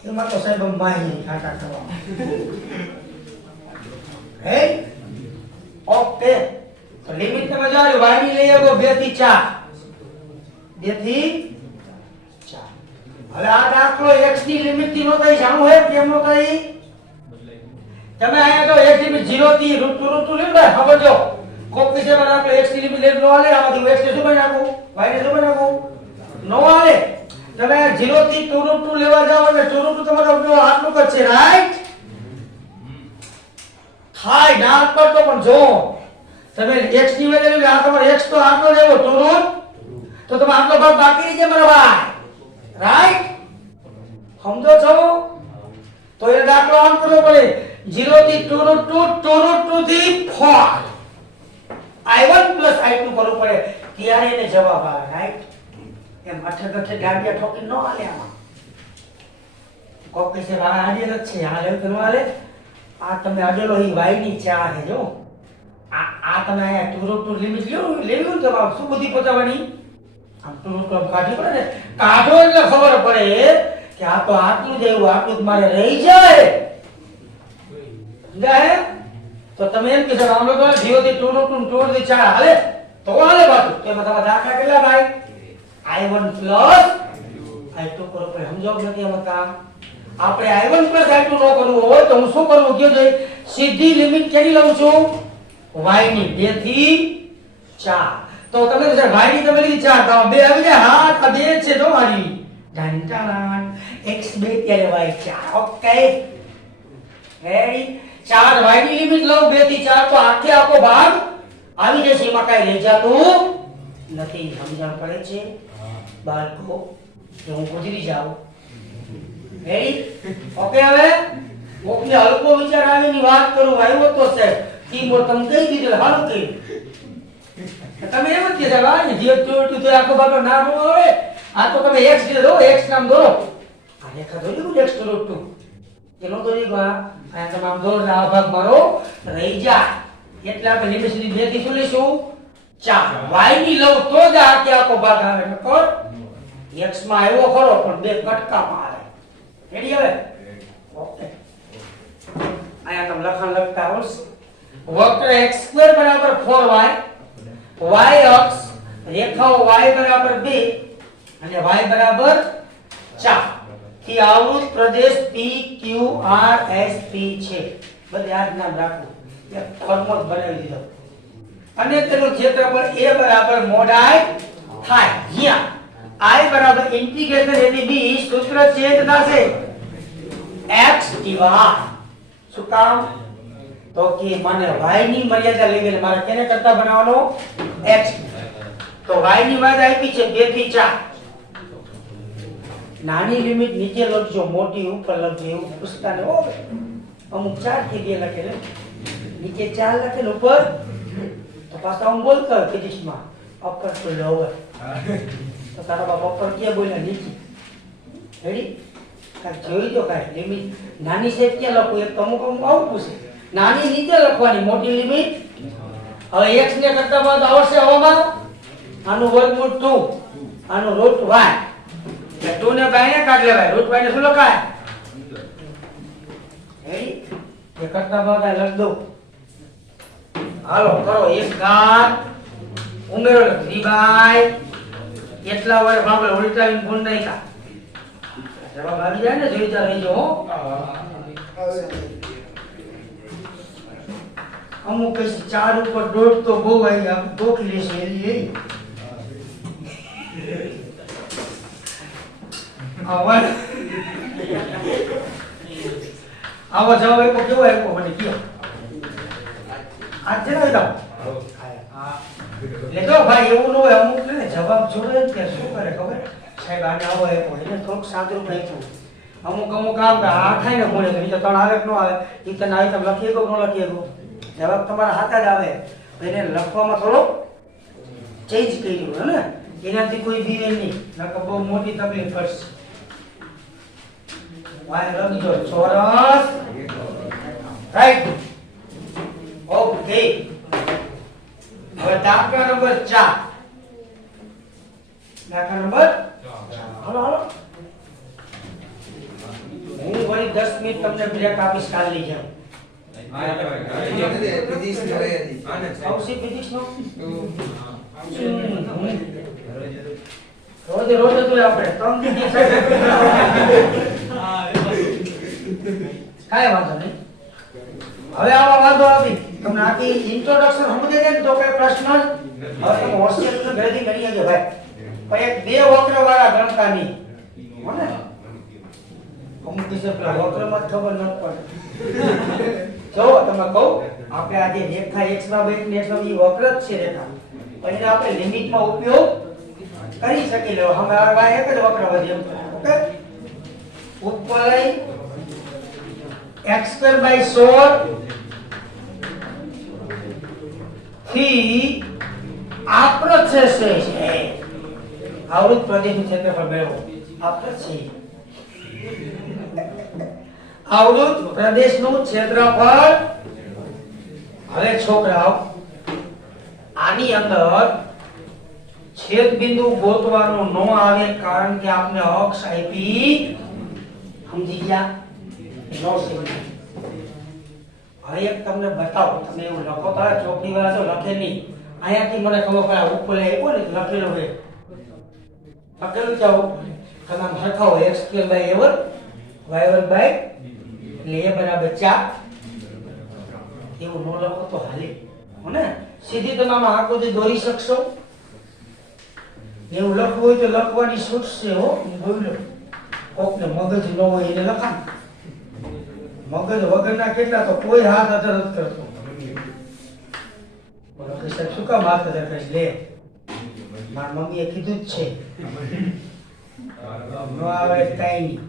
એમાં તો સાહેબ માહી ઘાટા કરવાનું હે ઓકે તો લિમિટ તમે જાણો y ની લઈ આવો 2 થી 4 2 થી 4 હવે આ દાખલો x ની લિમિટ થી નો થઈ જાણું હે કેમ નો થઈ તમે આયા તો x લિમિટ 0 થી √2 લે ને ખબર જો કોક વિશે માં દાખલો x ની લિમિટ લે નો આલે આમાંથી x ને શું બની નાખું y ને શું બની નાખું નો આલે તમે 0 થી 2√2 લેવા જાવ એટલે 2√2 તમારો ઉપયોગ આટલું જ છે રાઈટ થાય ના પર તો પણ જો તમે x ની વેલ્યુ લે આ તમારો x તો આટલો લેવો 2√2 તો તમે આટલો ભાગ બાકી રહી જાય મારા ભાઈ રાઈટ સમજો છો તો એ દાખલો આમ કરવો પડે 0 થી 2√2 થી 4 i1 i2 કરવું પડે ત્યારે એને જવાબ આવે રાઈટ એમ અઠગઠે ગાડિયા ઠોકી ન આલે આમાં કોક છે આ આડેલ જ છે આ લેવ તો આલે આ તમે અડેલો ઈ y ની 4 છે જો આ તમે આયા 2√2 લિમિટ લેવું તો શું બધી પતાવવાની આમ 2√2 કાઢી પડે ને કાઢો એટલે ખબર પડે કે આ તો આટલું જ એવું આટલું જ મારે રહી જાય સમજાય તો તમે એમ કીધું આમ લોકો 0 થી 2√2 2 થી 4 હાલે તો હાલે બાજુ તો એમાં તમારા દાખલા કેટલા ભાઈ i1 i2 કરો પડે સમજો નથી આમાં કામ આપણે i1 i2 નો કરવું હોય તો હું શું કરવું કયો જોઈએ સીધી લિમિટ કેની લઉં છું y ની 2 થી 4 તો તમે y ની તમે લીધી 4 તો 2 આવી જાય હા આ 2 છે જો મારી ઢાંટાણ x 2 ત્યારે y 4 ઓકે રેડી 4 y ની લિમિટ લઉં 2 થી 4 તો આખે આખો ભાગ આવી જશે એમાં કાઈ લઈ જાતું નથી સમજણ પડે છે બાળકો તો હું ગુજરી જાઉં રેડી ઓકે હવે ઓકે હલકો વિચાર આવીની વાત કરું આવ્યો તો સર ટીમ તમે કહી દીધું હાલું કહી તમે એમ જ કહેતા ભાઈ જે ટુ તો આખો ભાગનો નામ આવે આ તો તમે x દો x નામ દો આ રેખા દોરી x √2 એનો દોરી ગા આ તમામ દોર આ ભાગ મારો રહી જાય એટલે આપણે લિમિટ સુધી 2 થી શું લઈશું 4 y ની લઉં તો જ આખો ભાગ આવે નકર x માં આવ્યો ખરો પણ 2 કટકામાં આવે રેડી હવે ઓકે આયા તમે લખાણ લખતા આવડશે વક્ર x² 4y y અક્ષ રેખાઓ y 2 અને y 4 થી આવૃત પ્રદેશ p q r s p છે બધે આ જ નામ રાખો એક ફોર્મુલા બનાવી દીધો અને તેનું ક્ષેત્રફળ a મોડાઈ થાય જ્યાં I બરાબર ઇન્ટિગ્રેશન એથી b સૂત્ર ચેન્જ થશે x dy શું કામ તો કે મને y ની મર્યાદા લઈ ગયેલી મારે કેને કરતા બનાવવાનો x તો y ની મર્યાદા આપી છે 2 થી 4 નાની લિમિટ નીચે લખજો મોટી ઉપર લખજો એવું પૂછતા ને હો અમુક 4 થી 2 લખેલે નીચે 4 લખેલ ઉપર તો પાછા હું બોલતો ફિઝિક્સમાં અપર ટુ લોઅર તો તારા બાપ અપર કે બોલ્યા નીચે રેડી કાઈ જોઈ જો કાઈ લિમિટ નાની છે ક્યાં લખું એક અમુક આવું પૂછે નાની નીચે લખવાની મોટી લિમિટ હવે x ને કરતા બાદ આવશે હવામાં આનું વર્ગમૂળ 2 આનું રૂટ y એટલે 2 ને બાયને કાઢ લેવાય રૂટ y ને શું લખાય રેડી એ કરતા બાદ આ લખ દો હાલો કરો એક ઘાત ઉમેરો 3 કેટલા વાર આપણે ઉલટાવીને ગુણ નાખ્યા જવાબ આવી જાય ને જોઈ ચાલ રહીજો હો અમુક કઈ 4 ઉપર દોઢ તો બહુ આવી આમ દોખી લેશે એલી આવા આવા જવાબ આપ્યો કેવો આપ્યો મને કયો આ જણાવી દો એટલે જો ભાઈ એવું ન હોય અમુક ને જવાબ જોડે કે શું કરે ખબર સાહેબ આને આવો આપ્યો એને થોડુંક સાદું આપ્યું અમુક આમ કે આ થાય ને બોલે તો ત્રણ આવે કે ન આવે એ તને આવી તમે લખી શકો ન લખી શકો જવાબ તમારા હાથ જ આવે એને લખવામાં થોડો ચેન્જ કર્યું હે ને એનાથી કોઈ બીવે નહીં નકર બહુ મોટી તકલીફ પડશે વાય લખજો ચોરસ રાઈટ ઓકે હવે દાખલા નંબર 4 દાખલા નંબર હાલો હાલો હું વળી 10 મિનિટ તમને બ્રેક આપીશ કાલ લઈ જાઉં આવશે ફિઝિક્સ નો રોજ તો આપણે ત્રણ દિન કાય વાંધો નહીં હવે આવા વાંધો આપી તમને આખી ઇન્ટ્રોડક્શન સમજે છે ને તો કઈ પ્રશ્ન હવે તમે હોસ્ટેલ નું ઘરેથી કરી આવજો ભાઈ પણ એક બે વક્ર વાળા ગણતાની હોને અમુક વિશે વક્રમાં ખબર ન પડે જો તમે કહો આપણે આજે રેખા x ના બેટ ને x ઈ વક્ર જ છે રેખા પણ એને આપણે લિમિટમાં ઉપયોગ કરી શકીએ લો હવે આ એક જ વક્ર વધે ઓકે ઉપવલય x2/16 થી આપ્રચ્છ છે આવૃત પ્રદેશનું ક્ષેત્રફળ મેળવો આપ્રચ્છ આવૃત પ્રદેશનું ક્ષેત્રફળ હવે છોકરાઓ આની અંદર છેદ બિંદુ ગોતવાનું ન આવે કારણ કે આપને અક્ષ આપી સમજી ગયા નો સમજી હવે એક તમને બતાવો તમે એવું લખો તારા ચોકડી વાળા તો લખે નહીં અહીંયાથી મને ખબર પડે ઉપર આપ્યો ને લખેલું હોય લખેલું ચાલો તમે લખાવો x2/a1 y1/ એટલે a બરાબર 4 એવું નો લખો તો હાલે હોને સીધી તમે આમાં આકૃતિ દોરી શકશો એવું લખવું હોય તો લખવાની છૂટ છે હો બોલો કોકને મગજ ન હોય એને લખાય મગજ વગરના કેટલા તો કોઈ હાથ અધર નથી કરતો બોલો કે સાહેબ શું કામ હાથ અધર કરે લે મારી મમ્મીએ કીધું જ છે નો આવે કાઈ નહીં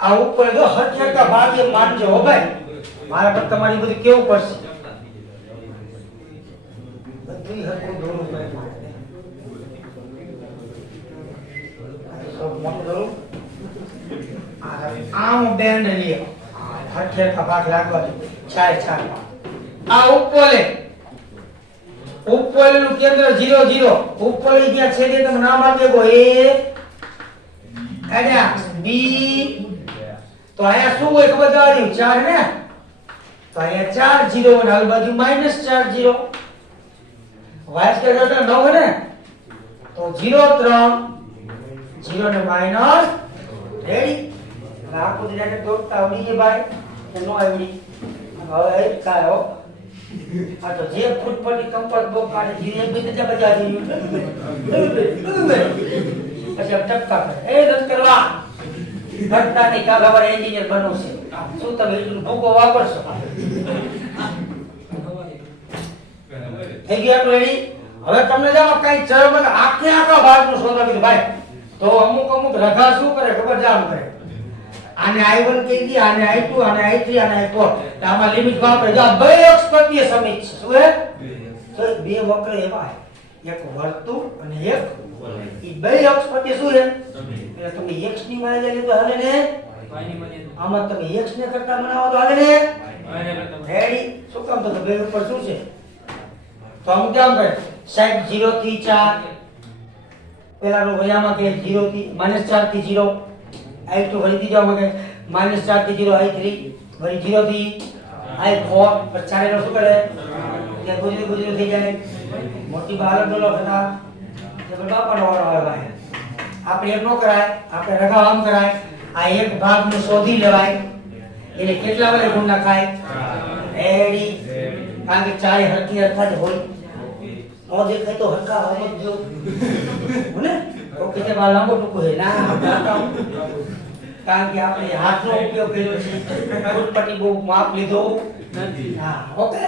આ ઉપર જો હરખેરકા ભાગે માનજો હો ભાઈ મારા પર તમારી બધું કેવું પડશે બધું હરખું દોરું પડે સબ મત દોરું આમ બેન્ડ લ્યો હરખેરકા ભાગ લાગવા દો ચાર આ ઉપવલયનું કેન્દ્ર 0 0 ઉપવલય જ્યાં છે તે તમે નામ આપી દો a અને b તો અહીંયા શું હોય ખબર છે 4 ને તો અહીંયા 4 0 અને આ બાજુ -4 0 y સ્ક્વેર એટલે 9 ને તો 0 3 0 ને માઈનસ રેડી રાખો દીને દોડતા આવડી કે ભાઈ એનો આવડી હવે કાયો આ તો જે ફૂટ પરની કંપલ બો કાઢે જે એક બીજે બજા દે પછી અબ ટપકા કરે એ રદ કરવા ઘટના ની કાગળવાળા એન્જિનિયર બનવું છે શું તમે એટલું ભૂકો વાપરશો થઈ ગયા રેડી હવે તમને જાણો કઈ ચરમ આખે આખા ભાગનું શોધવા કીધું ભાઈ તો અમુક રઘા શું કરે ખબર જામ કરે આને I1 કહી દી આને I2 આને I3 આને I4 તો આમાં લિમિટ વાપરે જો બે અક્ષપતિય સમિત છે શું હે તો બે વક્ર એવા એક વર્તુળ અને એક ઈ બે અક્ષપતિય શું હે એટલે તમે x ની મર્યાદા લીધો હાલે ને આમાં તમે x ને કરતા બનાવો તો હાલે ને રેડી શું કામ તો બે ઉપર શું છે તો આમ કેમ કરે સાઈડ 0 થી 4 પેલા નો વયામાં કે 0 થી -4 થી 0 I2 વળી દીધા મગે -4 થી 0 I3 વળી 0 થી I4 પર ચારે નો શું કરે કે ગુજરી થઈ જાય મોટી બહાર ડોલો હતા એ બધા પણ વાળો આવે ભાઈ આપણે એમ નો કરાય આપણે રગા આમ કરાય આ એક ભાગ નું શોધી લેવાય એટલે કેટલા વડે ગુણ નાખાય રેડી કારણ કે ચારે હરકી હરખા જ હોય નો દેખાય તો હરખા સમજજો ને તો કે બા લાંબો ટૂંકો હે ના કારણ કે આપણે હાથનો ઉપયોગ કર્યો છે ફૂટપટ્ટી બહુ માપ લીધો નથી હા ઓકે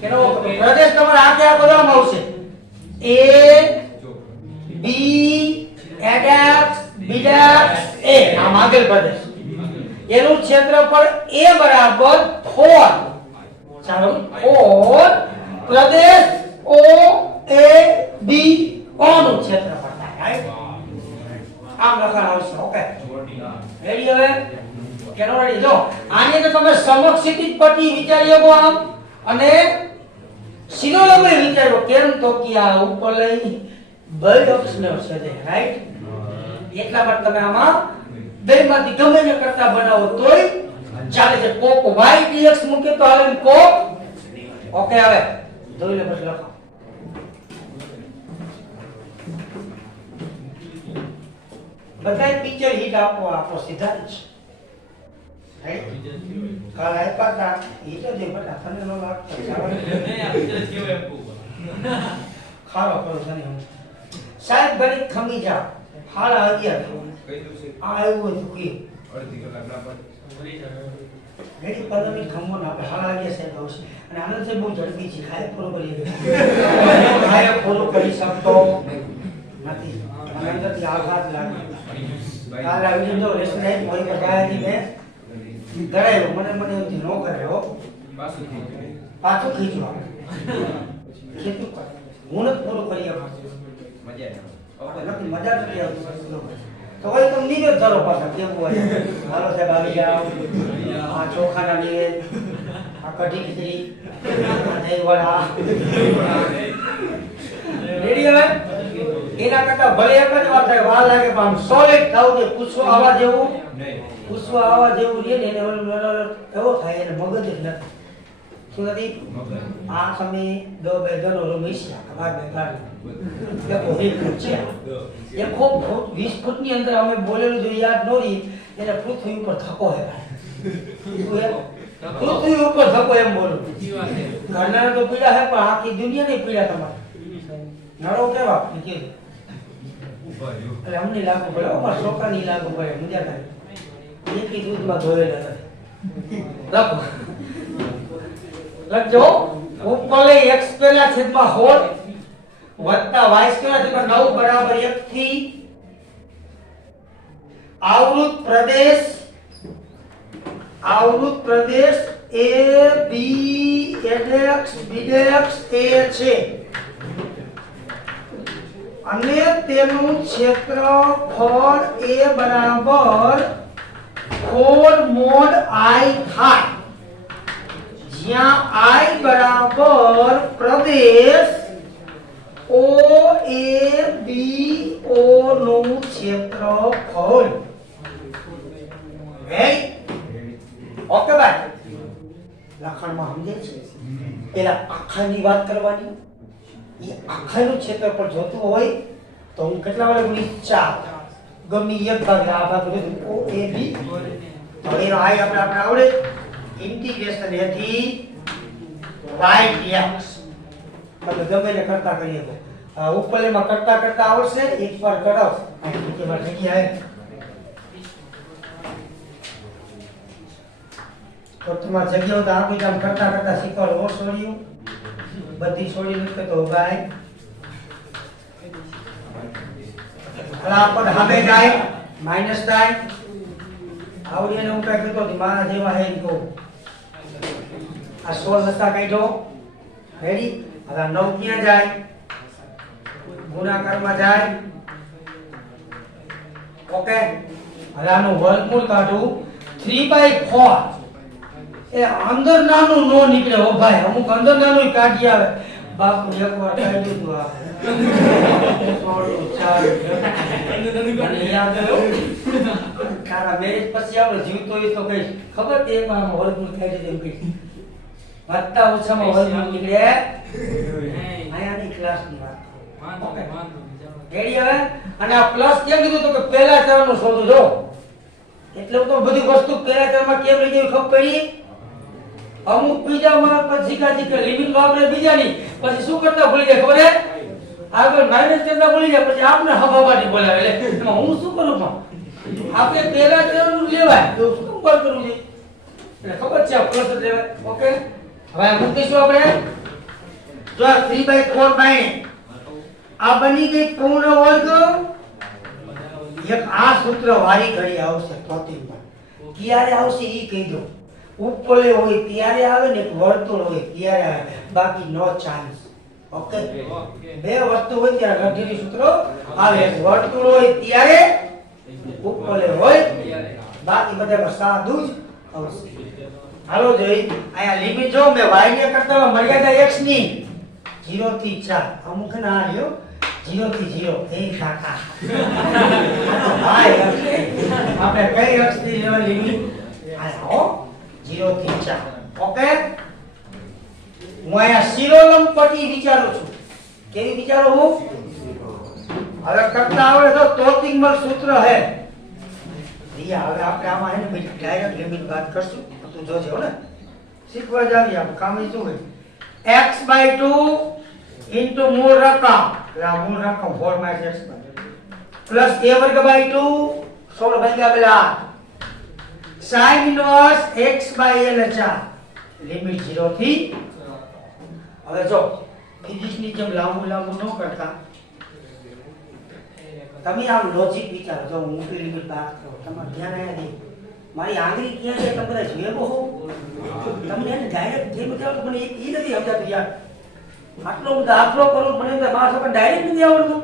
કેનો પ્રદેશ તમારે આ ક્યાં બોલવામાં આવશે A B X B A આમ આગળ પ્રદેશ એનું ક્ષેત્રફળ A બરાબર 4 ચાલો 4 પ્રદેશ O A B O નું ક્ષેત્રફળ થાય આમ લખવાનું આવશે ઓકે રેડી હવે કેનો રેડી જો આને તો તમે સમક્ષિતિજ પટ્ટી વિચારી શકો આમ અને શિરોલંબે વિચારો કેમ તો કે આ ઉપર લઈ બે અક્ષને છેદે રાઈટ એટલા માટે તમે આમાં બેમાંથી ગમે તે કરતા બનાવો તોય ચાલે છે કોક y dx મૂકે તો હાલે કોક ઓકે હવે જોઈ લે પછી લખો બધાય પિક્ચર હિટ આપો સીધા જ રાઈટ કાલ આપ્યા હિટ જ બટા તને નો લાગતો નહીં આ પિક્ચર કેવો એમ કો ખારો કરો તને હું સાહેબ ગણિત ખમી જા હાલ આવ્યા કઈ દિવસે આ આવ્યું હતું કે અડધી કલાક ના પર રેડી 15 મિનિટ ખમો ના આપણે હાલ આવ્યા સાહેબ આવશે અને આનંદ છે બહુ ઝડપી છે ખાય પૂરો કરી ખાય પૂરો કરી શકતો નથી મને અંદરથી આઘાત લાગે કાલ આવી જો રેસ્ટોરન્ટ મોરી પર ગયા હતી મેં કરાયો મને એવું નો કરાયો પાછું ખીચવા ખેતું કર હું જ પૂરું કરી મજા નથી આવતી તો ભાઈ તમે નીચે ધરો પાછા કેવું હોય હાલો સાહેબ આવી જાઓ આ ચોખાના નિવેદ આ કઢી ખીચડી દહીં વડા રેડી હવે એના કરતા ભલે એક જ વાત થાય વાર લાગે પણ આમ સોલિડ થાવું છે પૂછવા આવા જેવું રે ને એવો થાય એને મગજ જ નથી શું નથી આ તમે દો બે દનો રમેશા કબાર બે ગાડી દેખો એક છે એ ખૂબ 20 ફૂટની અંદર અમે બોલેલું જો યાદ ન રહી એને પૃથ્વી ઉપર ધક્કો હે પૃથ્વી ઉપર ધક્કો એમ બોલું ઘરના તો પીડા હે પણ આખી દુનિયા ની પીડા તમારે નડો કેવા કીધું એટલે અમને લાગુ પડે અમારા છોકરા ની લાગુ પડે મજા થાય એકી દૂધમાં ધોયેલા લખો લખજો ઉપલે x પેલા છેદમાં હોલ વત્તા y પેલા છેદમાં 9 બરાબર 1 થી આવૃત પ્રદેશ A B dx B dx A છે અને તેનું ક્ષેત્રફળ A બરાબર 4 mod I થાય જ્યાં I બરાબર પ્રદેશ O A B O નું ક્ષેત્રફળ ઓકે ભાઈ લખાણમાં સમજે છે પેલા આખાની વાત કરવાની એ આખાનું ક્ષેત્રફળ જોતું હોય તો હું કેટલા વાળા ગુણી 4 ગમી એક ભાગ આ ભાગ બધું O A B તો એનો I આપણે આવડે ઇન્ટિગ્રેશન એથી રાઈટ એક્સ તમે ગમે તે કરતા કરીએ તો ઉપલેમાં કરતા કરતા આવશે એકવાર કરો નીચેમાં જગ્યા તો તમારે જગ્યાઓ તો આપી કામ કરતા કરતા શીખવાનું ઓર છોડ્યું બધી છોડી નથી તો ભાઈ હલા પર હવે જાય માઈનસ થાય આવડીને હું કઈ કહેતો હતી મારા જેવા હે કહું આ 16 લસા કાઢો રેડી હવે 9 ક્યાં જાય ગુણાકારમાં જાય ઓકે હવે આનું વર્ગમૂળ કાઢું 3/4 એ અંદર નાનું નો નીકળે હો ભાઈ અમુક અંદર નાનું કાઢી આવે બાપુ એકવાર કાઢી દીધું આ તારા મેરેજ પછી આપણે જીવતો હોય તો કઈ ખબર કે એમાં વર્ગમૂળ કાઢી દેવું કઈ વધતા ઓછામાં વર્ગમૂળ નીકળે આયાની ક્લાસની વાત રેડી હવે અને આ પ્લસ કેમ કીધું તો કે પહેલા ટર્મનું શોધો જો એટલે તો બધી વસ્તુ પહેલા ટર્મમાં કેમ લઈ જવી ખબર પડી અમુક બીજામાં પછી કાજી લિમિટ વાપરે બીજાની પછી શું કરતા ભૂલી જાય ખબર હે આગળ માઇનસ કરતા ભૂલી જાય પછી આપણે હબાબાટી બોલાવે એટલે એમાં હું શું કરું પણ આપણે પહેલા ટર્મનું લેવાય તો શું પર કરવું છે એટલે ખબર છે આ પ્લસ લેવાય ઓકે હવે મૂકીશું આપણે જો 3/4 બાય આ બની ગઈ પૂર્ણ વર્ગ એક આ સૂત્ર વારી ઘડી આવશે ચોથીમાં ક્યારે આવશે ઈ કહી દો ઉપલે હોય ત્યારે આવે ને વર્તુળ હોય ત્યારે આવે બાકી નો ચાન્સ ઓકે બે વસ્તુ હોય ત્યારે ગણતરી સૂત્ર આવે વર્તુળ હોય ત્યારે ઉપલે હોય બાકી બધામાં સાદું જ આવશે હાલો જોઈ આયા લિમિટ જો મે y ને કરતા મર્યાદા x ની 0 થી 4 અમુક ના લ્યો 0 થી 0 એ કાકા આપણે કઈ અક્ષ થી લેવા લિમિટ આવો 0 થી 4 ઓકે હું આયા શિરોલંબ પટ્ટી વિચારું છું કેવી વિચારો હું હવે કરતા આવડે તો તોતિંગમલ સૂત્ર હે રિયા હવે આપણે આમાં હે ને ડાયરેક્ટ લિમિટ વાત કરશું તું જોજો ને શીખવા જાવી આપ કામ શું હોય x/2 into મૂળ રકમ આ મૂળ રકમ 4 - x પ્લસ a વર્ગ બાય 2 16 ભાગ્યા પેલા sin ઇન્વર્સ x/l 4 લિમિટ 0 થી હવે જો ફિઝિક્સ ની જેમ લાંબુ ન કરતા તમે આ લોજિક વિચારો જો હું કે લિમિટ વાત કરો તમારે ધ્યાન આયા દે મારી આંગળી ક્યાં છે તમે બધા જોયેલો હો તમને એને ડાયરેક્ટ જે બતાવો મને ઈ નથી સમજાતું યાર આટલો દાખલો કરો મને તો મારા છોકરા ડાયરેક્ટ નથી આવડતું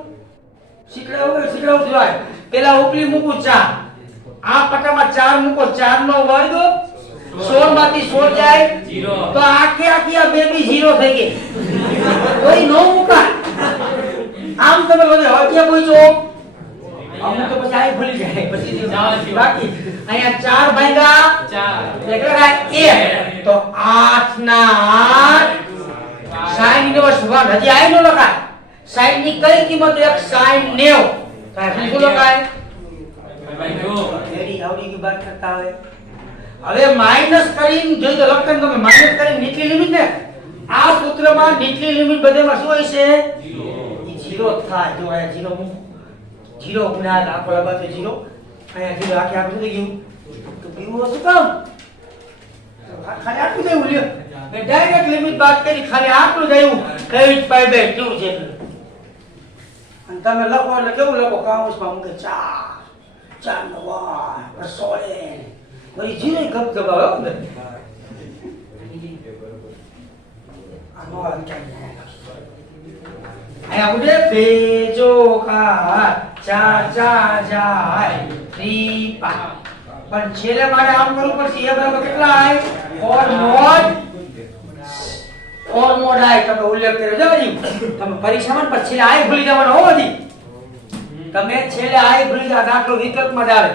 શીખડાવું જોઈએ પેલા ઉપલી મૂકું 4 આ પટામાં 4 મૂકો 4 નો વર્ગ 16 માંથી 16 જાય 0 તો આખી આ બેબી 0 થઈ ગઈ કોઈ નો મૂકા આમ તમે બોલે હવે ક્યાં પૂછો અમુક તો પછી આઈ ભૂલી જાય પછી બાકી અહીંયા 4 ભાગ્યા 4 એટલે કાય 1 તો 8 ના 8 sin ઇન્વર્સ 1 હજી આઈ નો લખાય sin ની કઈ કિંમત એક sin 90 કાય શું લખાય રેડી આવડી की बात करता है હવે માઈનસ કરીને જોઈ તો લખતા તમે માઈનસ કરીને નીચલી લિમિટ ને આ સૂત્રમાં નીચલી લિમિટ બધેમાં શું હોય છે 0 થાય જો આ 0 મૂકો 0 ગુણ્યા આપણા બાજુ 0 અહીંયા 0 આખે આખું થઈ ગયું તો બીવું શું કામ ખાલી આટલું દેવું લ્યો મે ડાયરેક્ટ લિમિટ વાત કરી ખાલી આટલું દેવું 8/2 છે અને તમે લખો એટલે કેવું લખો કાઉન્સમાં મૂકે 4 નો y સોલે વળી 0 ગપ ગપાવે હો ને આનો આયા ઉડે પેજો કા 4 જાય 3 5 પણ છેલ્લે મારે આમ કરવું પડશે એ બરાબર કેટલા આય 4 મોડ આય તમે ઉલ્લેખ કર્યો જાવજી તમે પરીક્ષામાં પણ છેલ્લે આય ભૂલી જવાનો હો બધી તમે છેલ્લે આય ભૂલી જા દાખલો વિકલ્પમાં જ આવે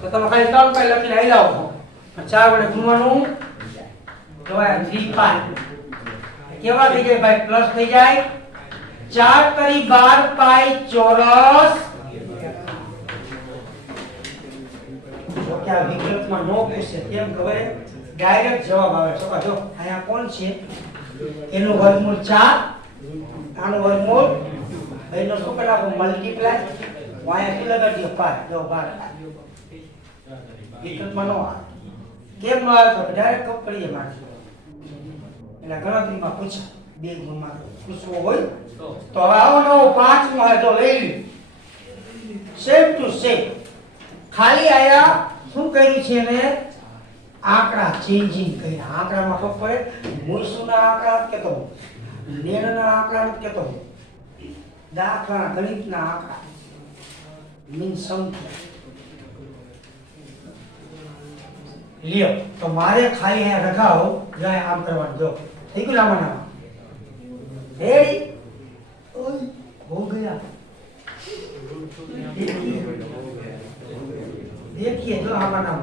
તો તમે ખાલી 3 પાઈ લખીને આઈ લાવો 4 વડે ગુણવાનું તો આ 3 5 કેવા થઈ જાય ભાઈ પ્લસ થઈ જાય 4 કરી 12 પાઈ ચોરસ જો કે આ વિકલ્પમાં નો પૂછે કેમ ખબર હે ડાયરેક્ટ જવાબ આવે તો જો અહીંયા કોણ છે એનું વર્ગમૂળ 4 આનું વર્ગમૂળ એનો શું કરે આપણે મલ્ટીપ્લાય વાયા શું લગાડી 5 જો 12 વિકલ્પમાં નો આવે કેમ નો આવે તો ડાયરેક્ટ કપ કરીએ મારે એટલે ગણતરીમાં પૂછે બે ગુણમાં પૂછવો હોય તો હવે આવો નવો 5 નો તો લઈ સેમ ટુ સેમ ખાલી આયા શું કર્યું છે એને આંકડા ચેન્જિંગ કર્યા આંકડામાં ખબર પડે મૂળસુના આંકડા કેતો નેણના આંકડા કેતો દાખલા ગણિતના આંકડા મીન સંખ્યા લ્યો તો મારે ખાલી અહીંયા રખાવો જાય આમ કરવાનું જો થઈ ગયું લાવવાના રેડી ઓય હો ગયા देखिए जो हमारा नाम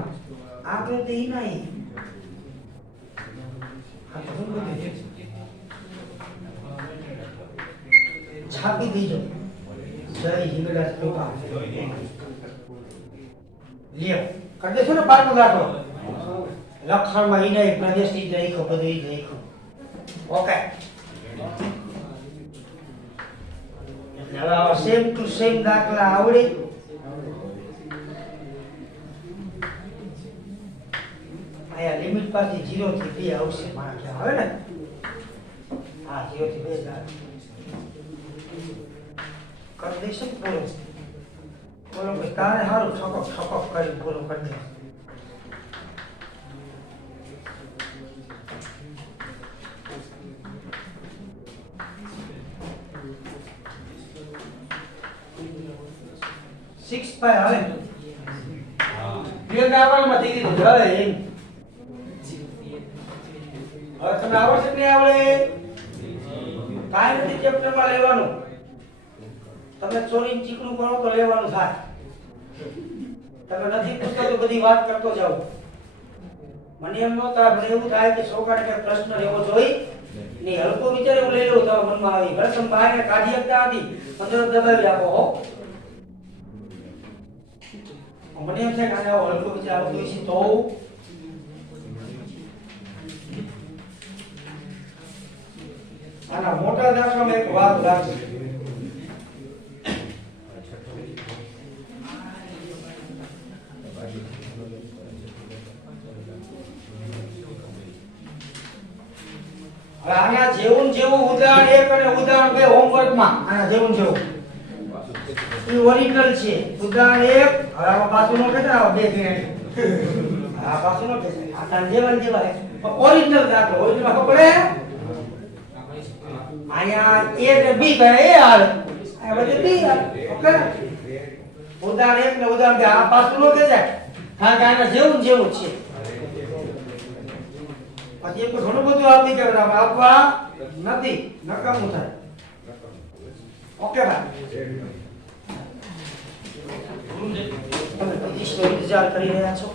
आकृति ही नहीं छापी दीजो जय हिंगराज कृपा लियो कर देशो ने पाठ में રાખો લખણમાં ઈ નહીં પ્રદેશી જઈકો બધી જઈકો ઓકે હવે સેમ ટુ સેમ દાખલા આવડી આયા લિમિટ પાછી 0 થી 2 આવશે મારા ખ્યાલ આવે ને હા 0 થી 2 દાખલા કરી દઈશું પૂરો બોલો કે તારે હારું ઠપક કરી પૂરો કરી દે સિક્સ પાય આવે બે દાખલામાં થઈ ગયું હવે તમે આવડશે કે નહીં આવડે કાંઈ નથી ચેપ્ટરમાં લેવાનું તમે ચોરી ચીકણું કરો તો લેવાનું થાય તમે નથી પૂછતો તો બધી વાત કરતો જાવ મને એમ નહોતા મને એવું થાય કે છોકરાને કઈ પ્રશ્ન લેવો જોઈએ નહીં હલકો વિચાર એવું લઈ લો તો મનમાં આવી ભલે તમે બહારને કાઢી શકતા નથી અંદર દબાવી રાખો હો મને એમ છે કે આને હલકો વિચાર આવતો હોય છે તો આના મોટા દાખલામાં એક વાત લાગશે આના જેવું જેવું ઉદાહરણ 1 અને ઉદાહરણ 2 હોમવર્કમાં આના જેવું જેવું ઈ ઓરિજિનલ છે ઉદાહરણ 1 હવે આમાં પાછું નો કહેતા બે ગણ્યા આ પાછું નો કહેતા આ જેવા જેવા ઓરિજિનલ દાખલો ઓરિજિનલ ખબર પડે આયા a ને b કહે a આવે આ બધું b આવે ઓકે ઉદાહરણ 1 ને ઉદાહરણ 2 આ પાછું નો કહેતા કારણ કે આના જેવું જેવું છે પછી એક ઘણું બધું આપી કે આપવા નથી નકામું થાય ઓકે ભાઈ તમે પચીસનો ઇંતજાર કરી રહ્યા છો